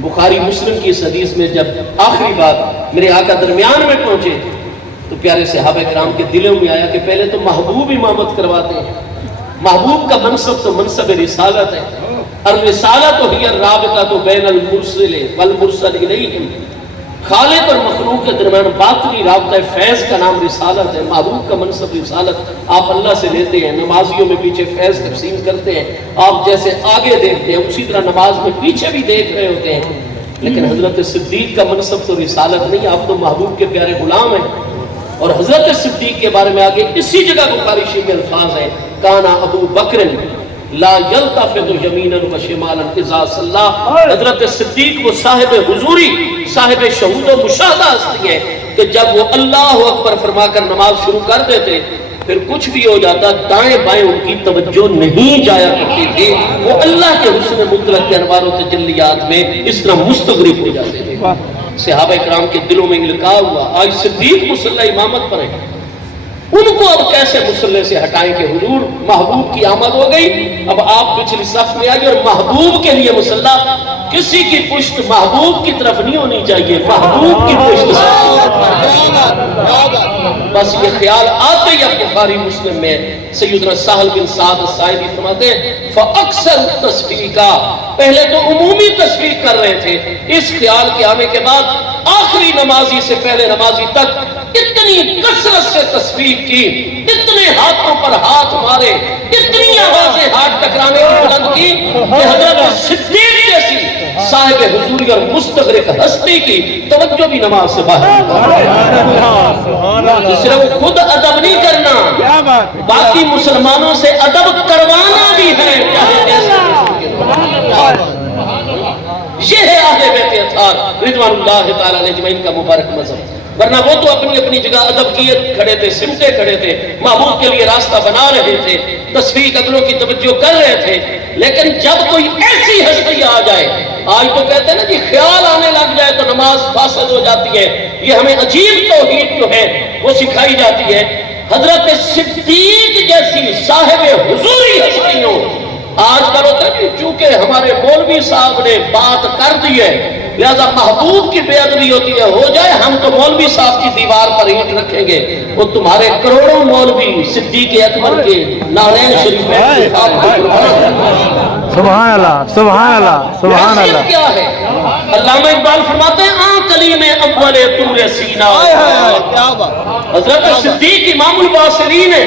بخاری مسلم کی اس حدیث میں جب آخری بات میرے آقا درمیان میں پہنچے تو پیارے صحابہ کرام کے دلوں میں آیا کہ پہلے تو محبوب امامت کرواتے ہیں، محبوب کا منصب تو منصب رسالت ہے، الرسالۃ ہی الرابطۃ بین المرسل والمرسل الیہم، خالق اور مخلوق کے درمیان باطنی رابطہ فیض کا نام رسالت ہے۔ محبوب کا منصب رسالت آپ اللہ سے لیتے ہیں، نمازیوں میں پیچھے فیض تقسیم کرتے ہیں، آپ جیسے آگے دیکھتے ہیں اسی طرح نماز میں پیچھے بھی دیکھ رہے ہوتے ہیں، لیکن حضرت صدیق کا منصب تو رسالت نہیں، آپ تو محبوب کے پیارے غلام ہیں۔ اور حضرت صدیق کے بارے میں آگے اسی جگہ بخاری شریف میں الفاظ ہیں، کانا ابو بکر لا یلتفت یمینا و شمالا اذا صلی، حضرت صدیق وہ صاحب حضوری، صاحب شہود و مشاہدہ ہستی ہے کہ جب وہ اللہ اکبر فرما کر نماز شروع کر دیتے پھر کچھ بھی ہو جاتا دائیں بائیں ان کی توجہ نہیں جایا کرتی تھی، وہ اللہ کے حسن مطلق کے انوار و تجلیات میں اس طرح مستغرق ہو جاتے تھے۔ صحابہ کرام کے دلوں میں القاء ہوا، آج صدیق مصلی امامت پر ہیں، ان کو اب کیسے مصلی سے ہٹائیں کہ حضور محبوب کی آمد ہو گئی، اب آپ پچھلی صف میں آئیے اور محبوب کے لیے مصلی، کسی کی پشت محبوب کی طرف نہیں ہونی چاہیے، محبوب کی پشت سے بس یہ خیال آتے ہی اب بخاری مسلم میں سیدنا سہل بن سعد الساعدی فرماتے ہیں فَأَكْثَرُ التَّصْفِيقَ، پہلے تو عمومی تصفیق کر رہے تھے، اس خیال کے آنے کے بعد آخری نمازی سے پہلے نمازی تک اتنی کثرت سے تصفیق کی، اتنے ہاتھوں پر ہاتھ مارے، اتنی آوازیں ہاتھ ٹکرانے کی بلند کی کہ حضرت صدیق جیسی صاحب حضوری اور مستغرق ہستی کی توجہ بھی نماز سے باہر صرف خود ادب نہیں کرنا، باقی مسلمانوں سے ادب کروانا بھی ہے، یہ ہے اہل بیت اطہار رضوان اللہ تعالیٰ علیہ اجمعین کا مبارک مذہب۔ ورنہ وہ تو اپنی اپنی جگہ ادب کیے کھڑے تھے، سمٹے کھڑے تھے، محبوب کے لیے راستہ بنا رہے تھے، تصفیق اگلوں کی توجہ کر رہے تھے، لیکن جب کوئی ایسی ہستی آ جائے، آج تو کہتے ہیں نا جی خیال آنے لگ جائے تو نماز فاسد ہو جاتی ہے، یہ ہمیں عجیب توحید جو ہے وہ سکھائی جاتی ہے۔ حضرت صدیق جیسی صاحب حضوری ہستیوں آج کل ہوتا ہے چونکہ ہمارے مولوی صاحب نے بات کر دی ہے لہذا محبوب کی بے ادبی ہوتی ہے، ہو جائے ہم تو مولوی صاحب کی دیوار پر اینٹ رکھیں گے، وہ تمہارے کروڑوں مولوی صدیق اکبر کے نعرین شریف میں سبحان اللہ سبحان اللہ سبحان اللہ۔ حیثیت کیا ہے؟ علامہ اقبال فرماتے ہیں آن کلیم اول طور سینا، حضرت صدیق امام الواصلین ہے،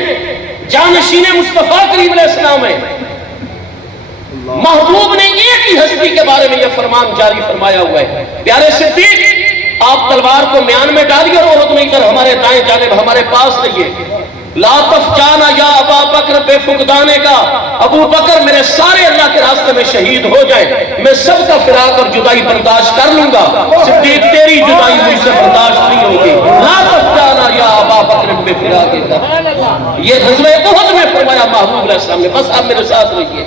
جانشین مصطفیٰ کریم علیہ السلام ہے۔ محبوب نے ایک ہی ہستی کے بارے میں یہ فرمان جاری فرمایا ہوا ہے، پیارے صدیق آپ تلوار کو میان میں ڈالیے اور عہد میں ادھر ہمارے دائیں جانب ہمارے پاس رہیے، لا تفجانا یا ابا بکر بے فقدانے کا، ابو بکر میرے سارے اللہ کے راستے میں شہید ہو جائے، میں سب کا فراق اور جدائی برداشت کر لوں گا، صدیق تیری جدائی مجھ سے برداشت نہیں ہوگی، لا تفجانا یا ابا بکر بے فراقے کا۔ یہ غزوہ احد میں فرمایا محبوب علیہ السلام نے، بس آپ میرے ساتھ رہیے،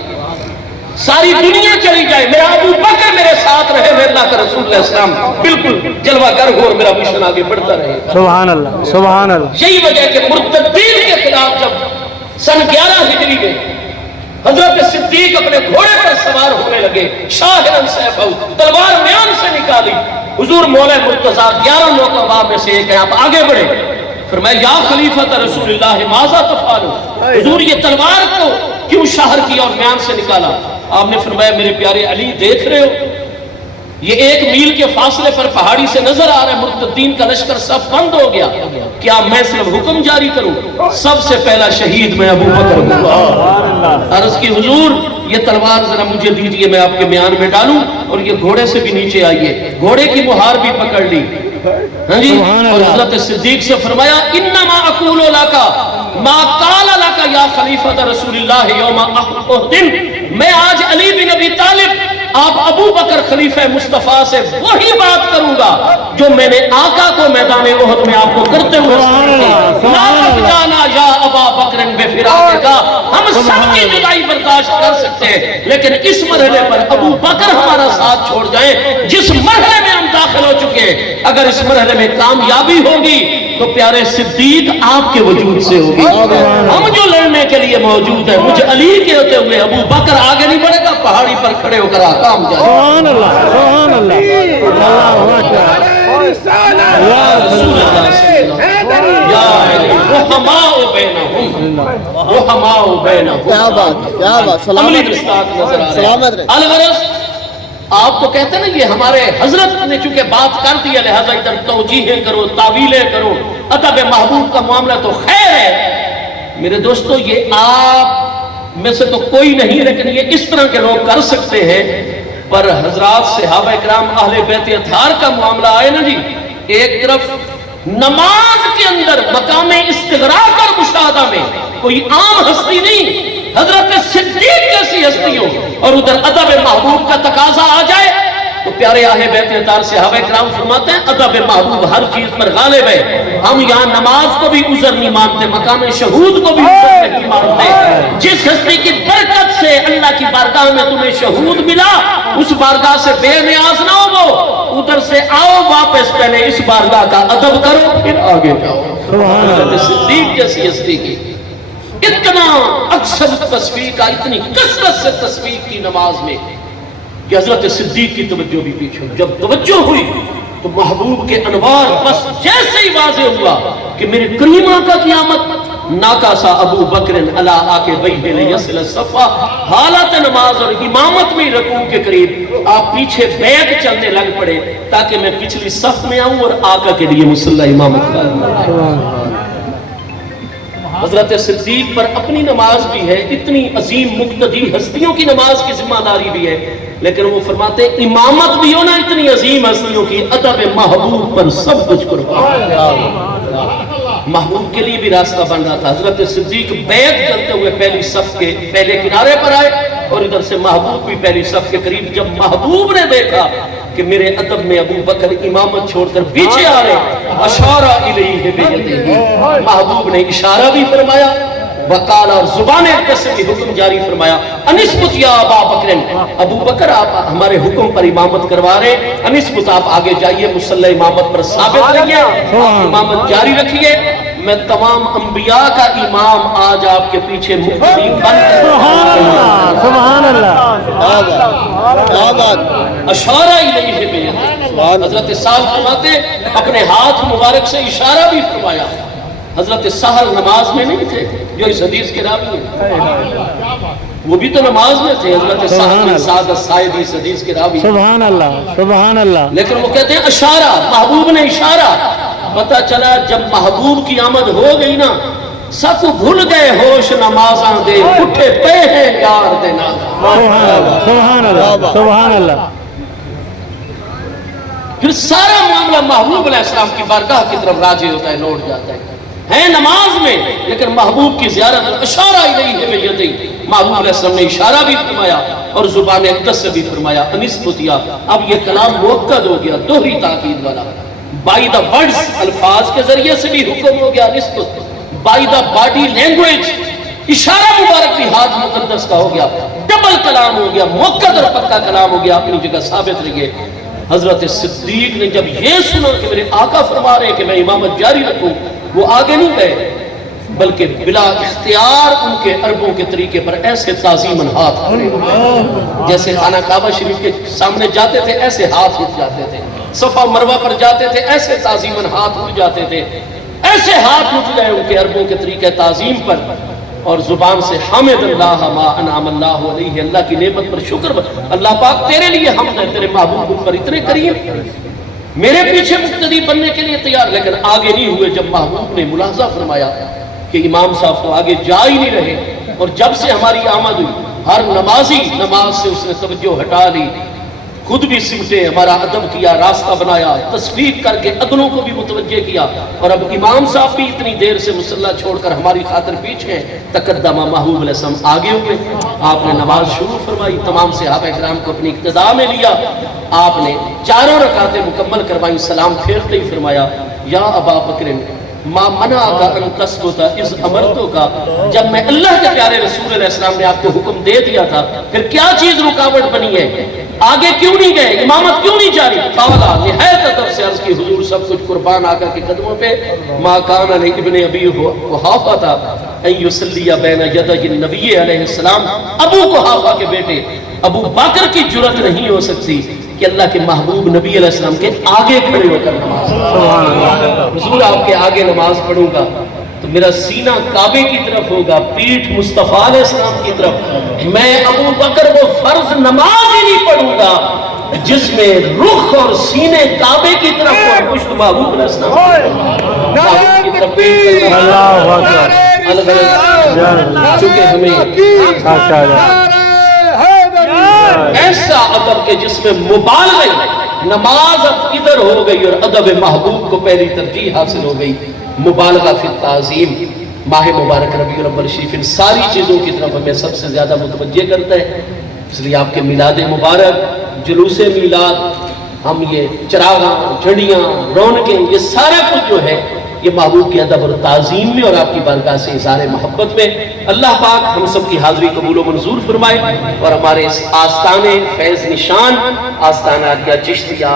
ساری دنیا چلی جائے میرا ابو بکر میرے ساتھ رہے، میں اللہ کا رسول علیہ السلام بالکل جلوہ گر ہو اور میرا مشن آگے بڑھتا رہے۔ سبحان اللہ سبحان اللہ۔ یہی وجہ ہے کہ مرتدین کے خلاف جب سن 11 ہجری میں حضرت صدیق اپنے گھوڑے پر سوار ہونے لگے، شاہرن سیفہ تلوار میان سے نکالی، حضور مولا مرتضیٰ 11 نوکرواں میں سے ایک ہیں، آپ آگے بڑھے، فرمایا یا خلیفۃ رسول اللہ ماذا تفعلون، حضور یہ تلوار کو کیوں شاہر کیا اور میان سے نکالا؟ آپ نے فرمایا میرے پیارے علی دیکھ رہے ہو یہ 1 میل کے فاصلے پر پہاڑی سے نظر آ رہا ہے مرتدین کا لشکر سب بند ہو گیا، کیا میں صرف حکم جاری کروں؟ سب سے پہلا شہید میں ابو بکر ہوں۔ عرض کی حضور یہ تلوار ذرا مجھے دیجئے میں آپ کے میان میں ڈالوں، اور یہ گھوڑے سے بھی نیچے آئیے، گھوڑے کی مہار بھی پکڑ لی، ہاں جی، اور حضرت صدیق سے فرمایا انما اقول لک ما قال لک یا خلیفۃ رسول اللہ یوم احد، میں آج علی بن ابی طالب آپ ابو بکر خلیفہ مصطفیٰ سے وہی بات کروں گا جو میں نے آقا کو میدان احد میں آپ کو کرتے ہوئے لا تفجانا یا ابا بکر بے فراق کا، ہم سب کی جدائی برداشت کر سکتے ہیں لیکن اس مرحلے پر ابو بکر ہمارا ساتھ چھوڑ جائیں، جس مرحلے میں ہم داخل ہو چکے ہیں اگر اس مرحلے میں کامیابی ہوگی تو پیارے صدیق آپ کے وجود سے ہوگی، ہم جو لڑنے کے لیے موجود ہیں، مجھے علی کے ہوتے ہوئے ابو بکر آگے نہیں بڑھے گا، پہاڑی پر کھڑے ہو کر آقام جائے۔ سبحان اللہ سبحان اللہ اللہ اکبر یا رسول اللہ یا رحماء بینہم رحماء بینہم، کیا بات سلامت رہے۔ الغرض آپ تو کہتے ہیں نا یہ ہمارے حضرت نے چونکہ بات کر دی ہے لہذا ادھر توجیہیں کرو تعویلیں کرو، ادب محبوب کا معاملہ تو خیر ہے میرے دوستو، یہ آپ میں سے تو کوئی نہیں لیکن یہ اس طرح کے لوگ کر سکتے ہیں، پر حضرات صحابہ کرام اہل بیت اطہار کا معاملہ آئے نا جی، ایک طرف نماز کے اندر مقام استغراق اور مشاہدہ میں کوئی عام ہستی نہیں، حضرت صدیق جیسی ہستیوں، اور ادھر ادب محبوب کا تقاضا آ جائے تو پیارے اہل بیت اطہار صحابہ کرام فرماتے ہیں ادب محبوب ہر چیز پر غالب ہے، ہم یہاں نماز کو بھی عذر نہیں مانتے، مقام شہود کو بھی عذر نہیں مانتے، جس ہستی کی برکت سے اللہ کی بارگاہ میں تمہیں شہود ملا اس بارگاہ سے بے نیاز نہ ہو، ادھر سے آؤ واپس، پہلے اس بارگاہ کا ادب کرو پھر آگے جاؤ۔ حضرت صدیق جیسی ہستی کی اتنا اکثر تصفیق کا، اتنی کثرت سے تصفیق کی نماز میں کہ حضرت صدیق کی توجہ بھی پیچھے، جب توجہ ہوئی تو محبوب کے انوار بس جیسے ہی واضح ہوا کہ میرے کریم آقا کی آمد، ناکاسا ابو بکر علا آکے بیہ لیسل الصفا، حالت نماز اور امامت میں رکوع کے قریب آپ پیچھے بیٹھ چلنے لگ پڑے تاکہ میں پچھلی صف میں آؤں اور آقا کے لیے مصلی امامت کروں۔ حضرت صدیق پر اپنی نماز بھی ہے، اتنی عظیم مقتدی ہستیوں کی نماز کی ذمہ داری بھی ہے، لیکن وہ فرماتے ہیں امامت بھی ہونا اتنی عظیم ہستیوں کی، ادب محبوب پر سب کچھ قربان۔ محبوب کے لیے بھی راستہ بن رہا تھا۔ حضرت صدیق بیعت کرتے ہوئے پہلی صف کے پہلے کنارے پر آئے اور ادھر سے محبوب بھی پہلی صف کے قریب۔ جب محبوب نے دیکھا کہ میرے ادب میں ابو بکر امامت چھوڑ کر پیچھے آ رہے، اشارہ الیہ بیدہ، محبوب نے اشارہ بھی فرمایا، وقال اور زبان اقدس سے بھی حکم جاری فرمایا، انسبت یا ابا بکر، ابو بکر آپ ہمارے حکم پر امامت کروا رہے، انسبت آپ آگے جائیے، مصلی امامت پر ثابت رہیے، امامت جاری رکھیے، میں تمام انبیاء کا امام آج آپ کے پیچھے مقتدی بن کر سبحان اللہ، اشارہ الیہ بیدہ۔ حضرت سال فرماتے اپنے ہاتھ مبارک سے اشارہ بھی فرمایا۔ حضرت سہل نماز میں نہیں تھے جو اس حدیث کے راوی ہیں، وہ بھی تو نماز میں تھے، حضرت سہل بن سعد الساعدی اس حدیث کے راوی، سبحان اللہ، سبحان اللہ، لیکن وہ کہتے ہیں اشارہ، محبوب نے اشارہ۔ پتہ چلا جب محبوب کی آمد ہو گئی نا، سب بھول گئے ہوش نمازاں دے، اٹھے پے ہیں یار دے نازاں۔ سبحان اللہ، سبحان اللہ۔ پھر سارا معاملہ محبوب علیہ السلام کی بارگاہ کی طرف راجع ہوتا ہے، لوٹ جاتا ہے نماز میں، لیکن محبوب کی زیارت اشارہ الیہ بیدہ، محبوب علیہ السلام نے اشارہ بھی فرمایا اور زبان اقدس سے بھی فرمایا، انسبتیا۔ اب یہ کلام موقد ہو گیا، دوہری تاکید والا، بائی دا ورڈز، الفاظ کے ذریعے سے بھی حکم ہو گیا نسبت، بائی دا باڈی لینگویج، اشارہ مبارک بھی ہاتھ مقدس کا ہو گیا، ڈبل کلام ہو گیا، موقد اور پکا کلام ہو گیا، اپنی جگہ ثابت رہیے۔ حضرت صدیق نے جب یہ سنا کہ میرے آقا فرما رہے ہیں کہ میں امامت جاری رکھوں، وہ آگے نہیں گئے بلکہ بلا اختیار ان کے عربوں کے طریقے پر ایسے تعظیماً ہاتھ کھڑے ہوئے، جیسے خانہ کعبہ شریف کے سامنے جاتے تھے ایسے ہاتھ اٹھ جاتے تھے، صفا مروہ پر جاتے تھے ایسے تعظیماً ہاتھ اٹھ جاتے تھے، ایسے ہاتھ اٹھ گئے ان کے عربوں کے طریقے تعظیم پر، اور زبان سے حمد اللہ ما انعم اللہ علیہ، اللہ کی نعمت پر شکر، اللہ پاک تیرے لیے حمد ہے، تیرے محبوب پر اتنے کریم، میرے پیچھے مقتدی بننے کے لیے تیار، لیکن آگے نہیں ہوئے۔ جب محبوب نے ملاحظہ فرمایا کہ امام صاحب تو آگے جا ہی نہیں رہے، اور جب سے ہماری آمد ہوئی ہر نمازی نماز سے اس نے توجہ ہٹا لی، خود بھی سمٹے، ہمارا ادب کیا، راستہ بنایا، تصفیق کر کے اگلوں کو بھی متوجہ کیا، اور اب امام صاحب بھی اتنی دیر سے مصلی چھوڑ کر ہماری خاطر پیچھے ہیں، تقدمہ محبوب علیہ السلام آگے ہوئے، آپ نے نماز شروع فرمائی، تمام صحابہ کرام کو اپنی اقتداء میں لیا، آپ نے چاروں رکعتیں مکمل کروائیں، سلام پھیرتے ہی فرمایا، یا ابا بکر ما منعک ان تثبت اذ امرتک، جب میں اللہ کے پیارے رسول علیہ السلام نے آپ کو حکم دے دیا تھا، پھر کیا چیز رکاوٹ بنی ہے، آگے کیوں نہیں گئے، امامت کیوں نہیں جاری؟ قالا نہایت ادب سے عرض کی حضور سب کچھ قربان آقا کے قدموں پہ، ما کان لابن ابی قحافہ تھا ان یصلی بین یدی النبی علیہ السلام، ابو قحافہ کے بیٹے ابو بکر کی جرأت نہیں ہو سکتی کہ اللہ کے محبوب نبی علیہ السلام کے آگے کھڑے ہو کر نماز پڑھیں۔ حضور آپ کے آگے نماز پڑھوں گا تو میرا سینہ کعبے کی طرف ہوگا، پیٹھ مصطفیٰ علیہ السلام کی طرف، میں ابو بکر وہ فرض نماز ہی نہیں پڑھوں گا جس میں رخ اور سینے کعبے کی طرف اور پشت محبوب علیہ السلام کی طرف، اللہ اکبر، چونکہ ہمیں ایسا ادب کے جس میں مبالغہ، نماز اب ادھر ہو گئی اور ادب محبوب کو پہلی ترجیح حاصل ہو گئی، مبالغہ فی التعظیم، ماہ مبارک ربیع الاول شریف ان ساری چیزوں کی طرف ہمیں سب سے زیادہ متوجہ کرتا ہے، اس لیے آپ کے میلاد مبارک، جلوس میلاد، ہم یہ چراغاں، جھنڈیاں، رونقیں، یہ سارا کچھ جو ہے یہ محبوب کی ادب اور تعظیم میں اور آپ کی بارگاہ سے اظہار محبت میں۔ اللہ پاک ہم سب کی حاضری قبول و منظور فرمائے اور ہمارے اس آستانے فیض نشان، آستانہ عالیہ چشتیہ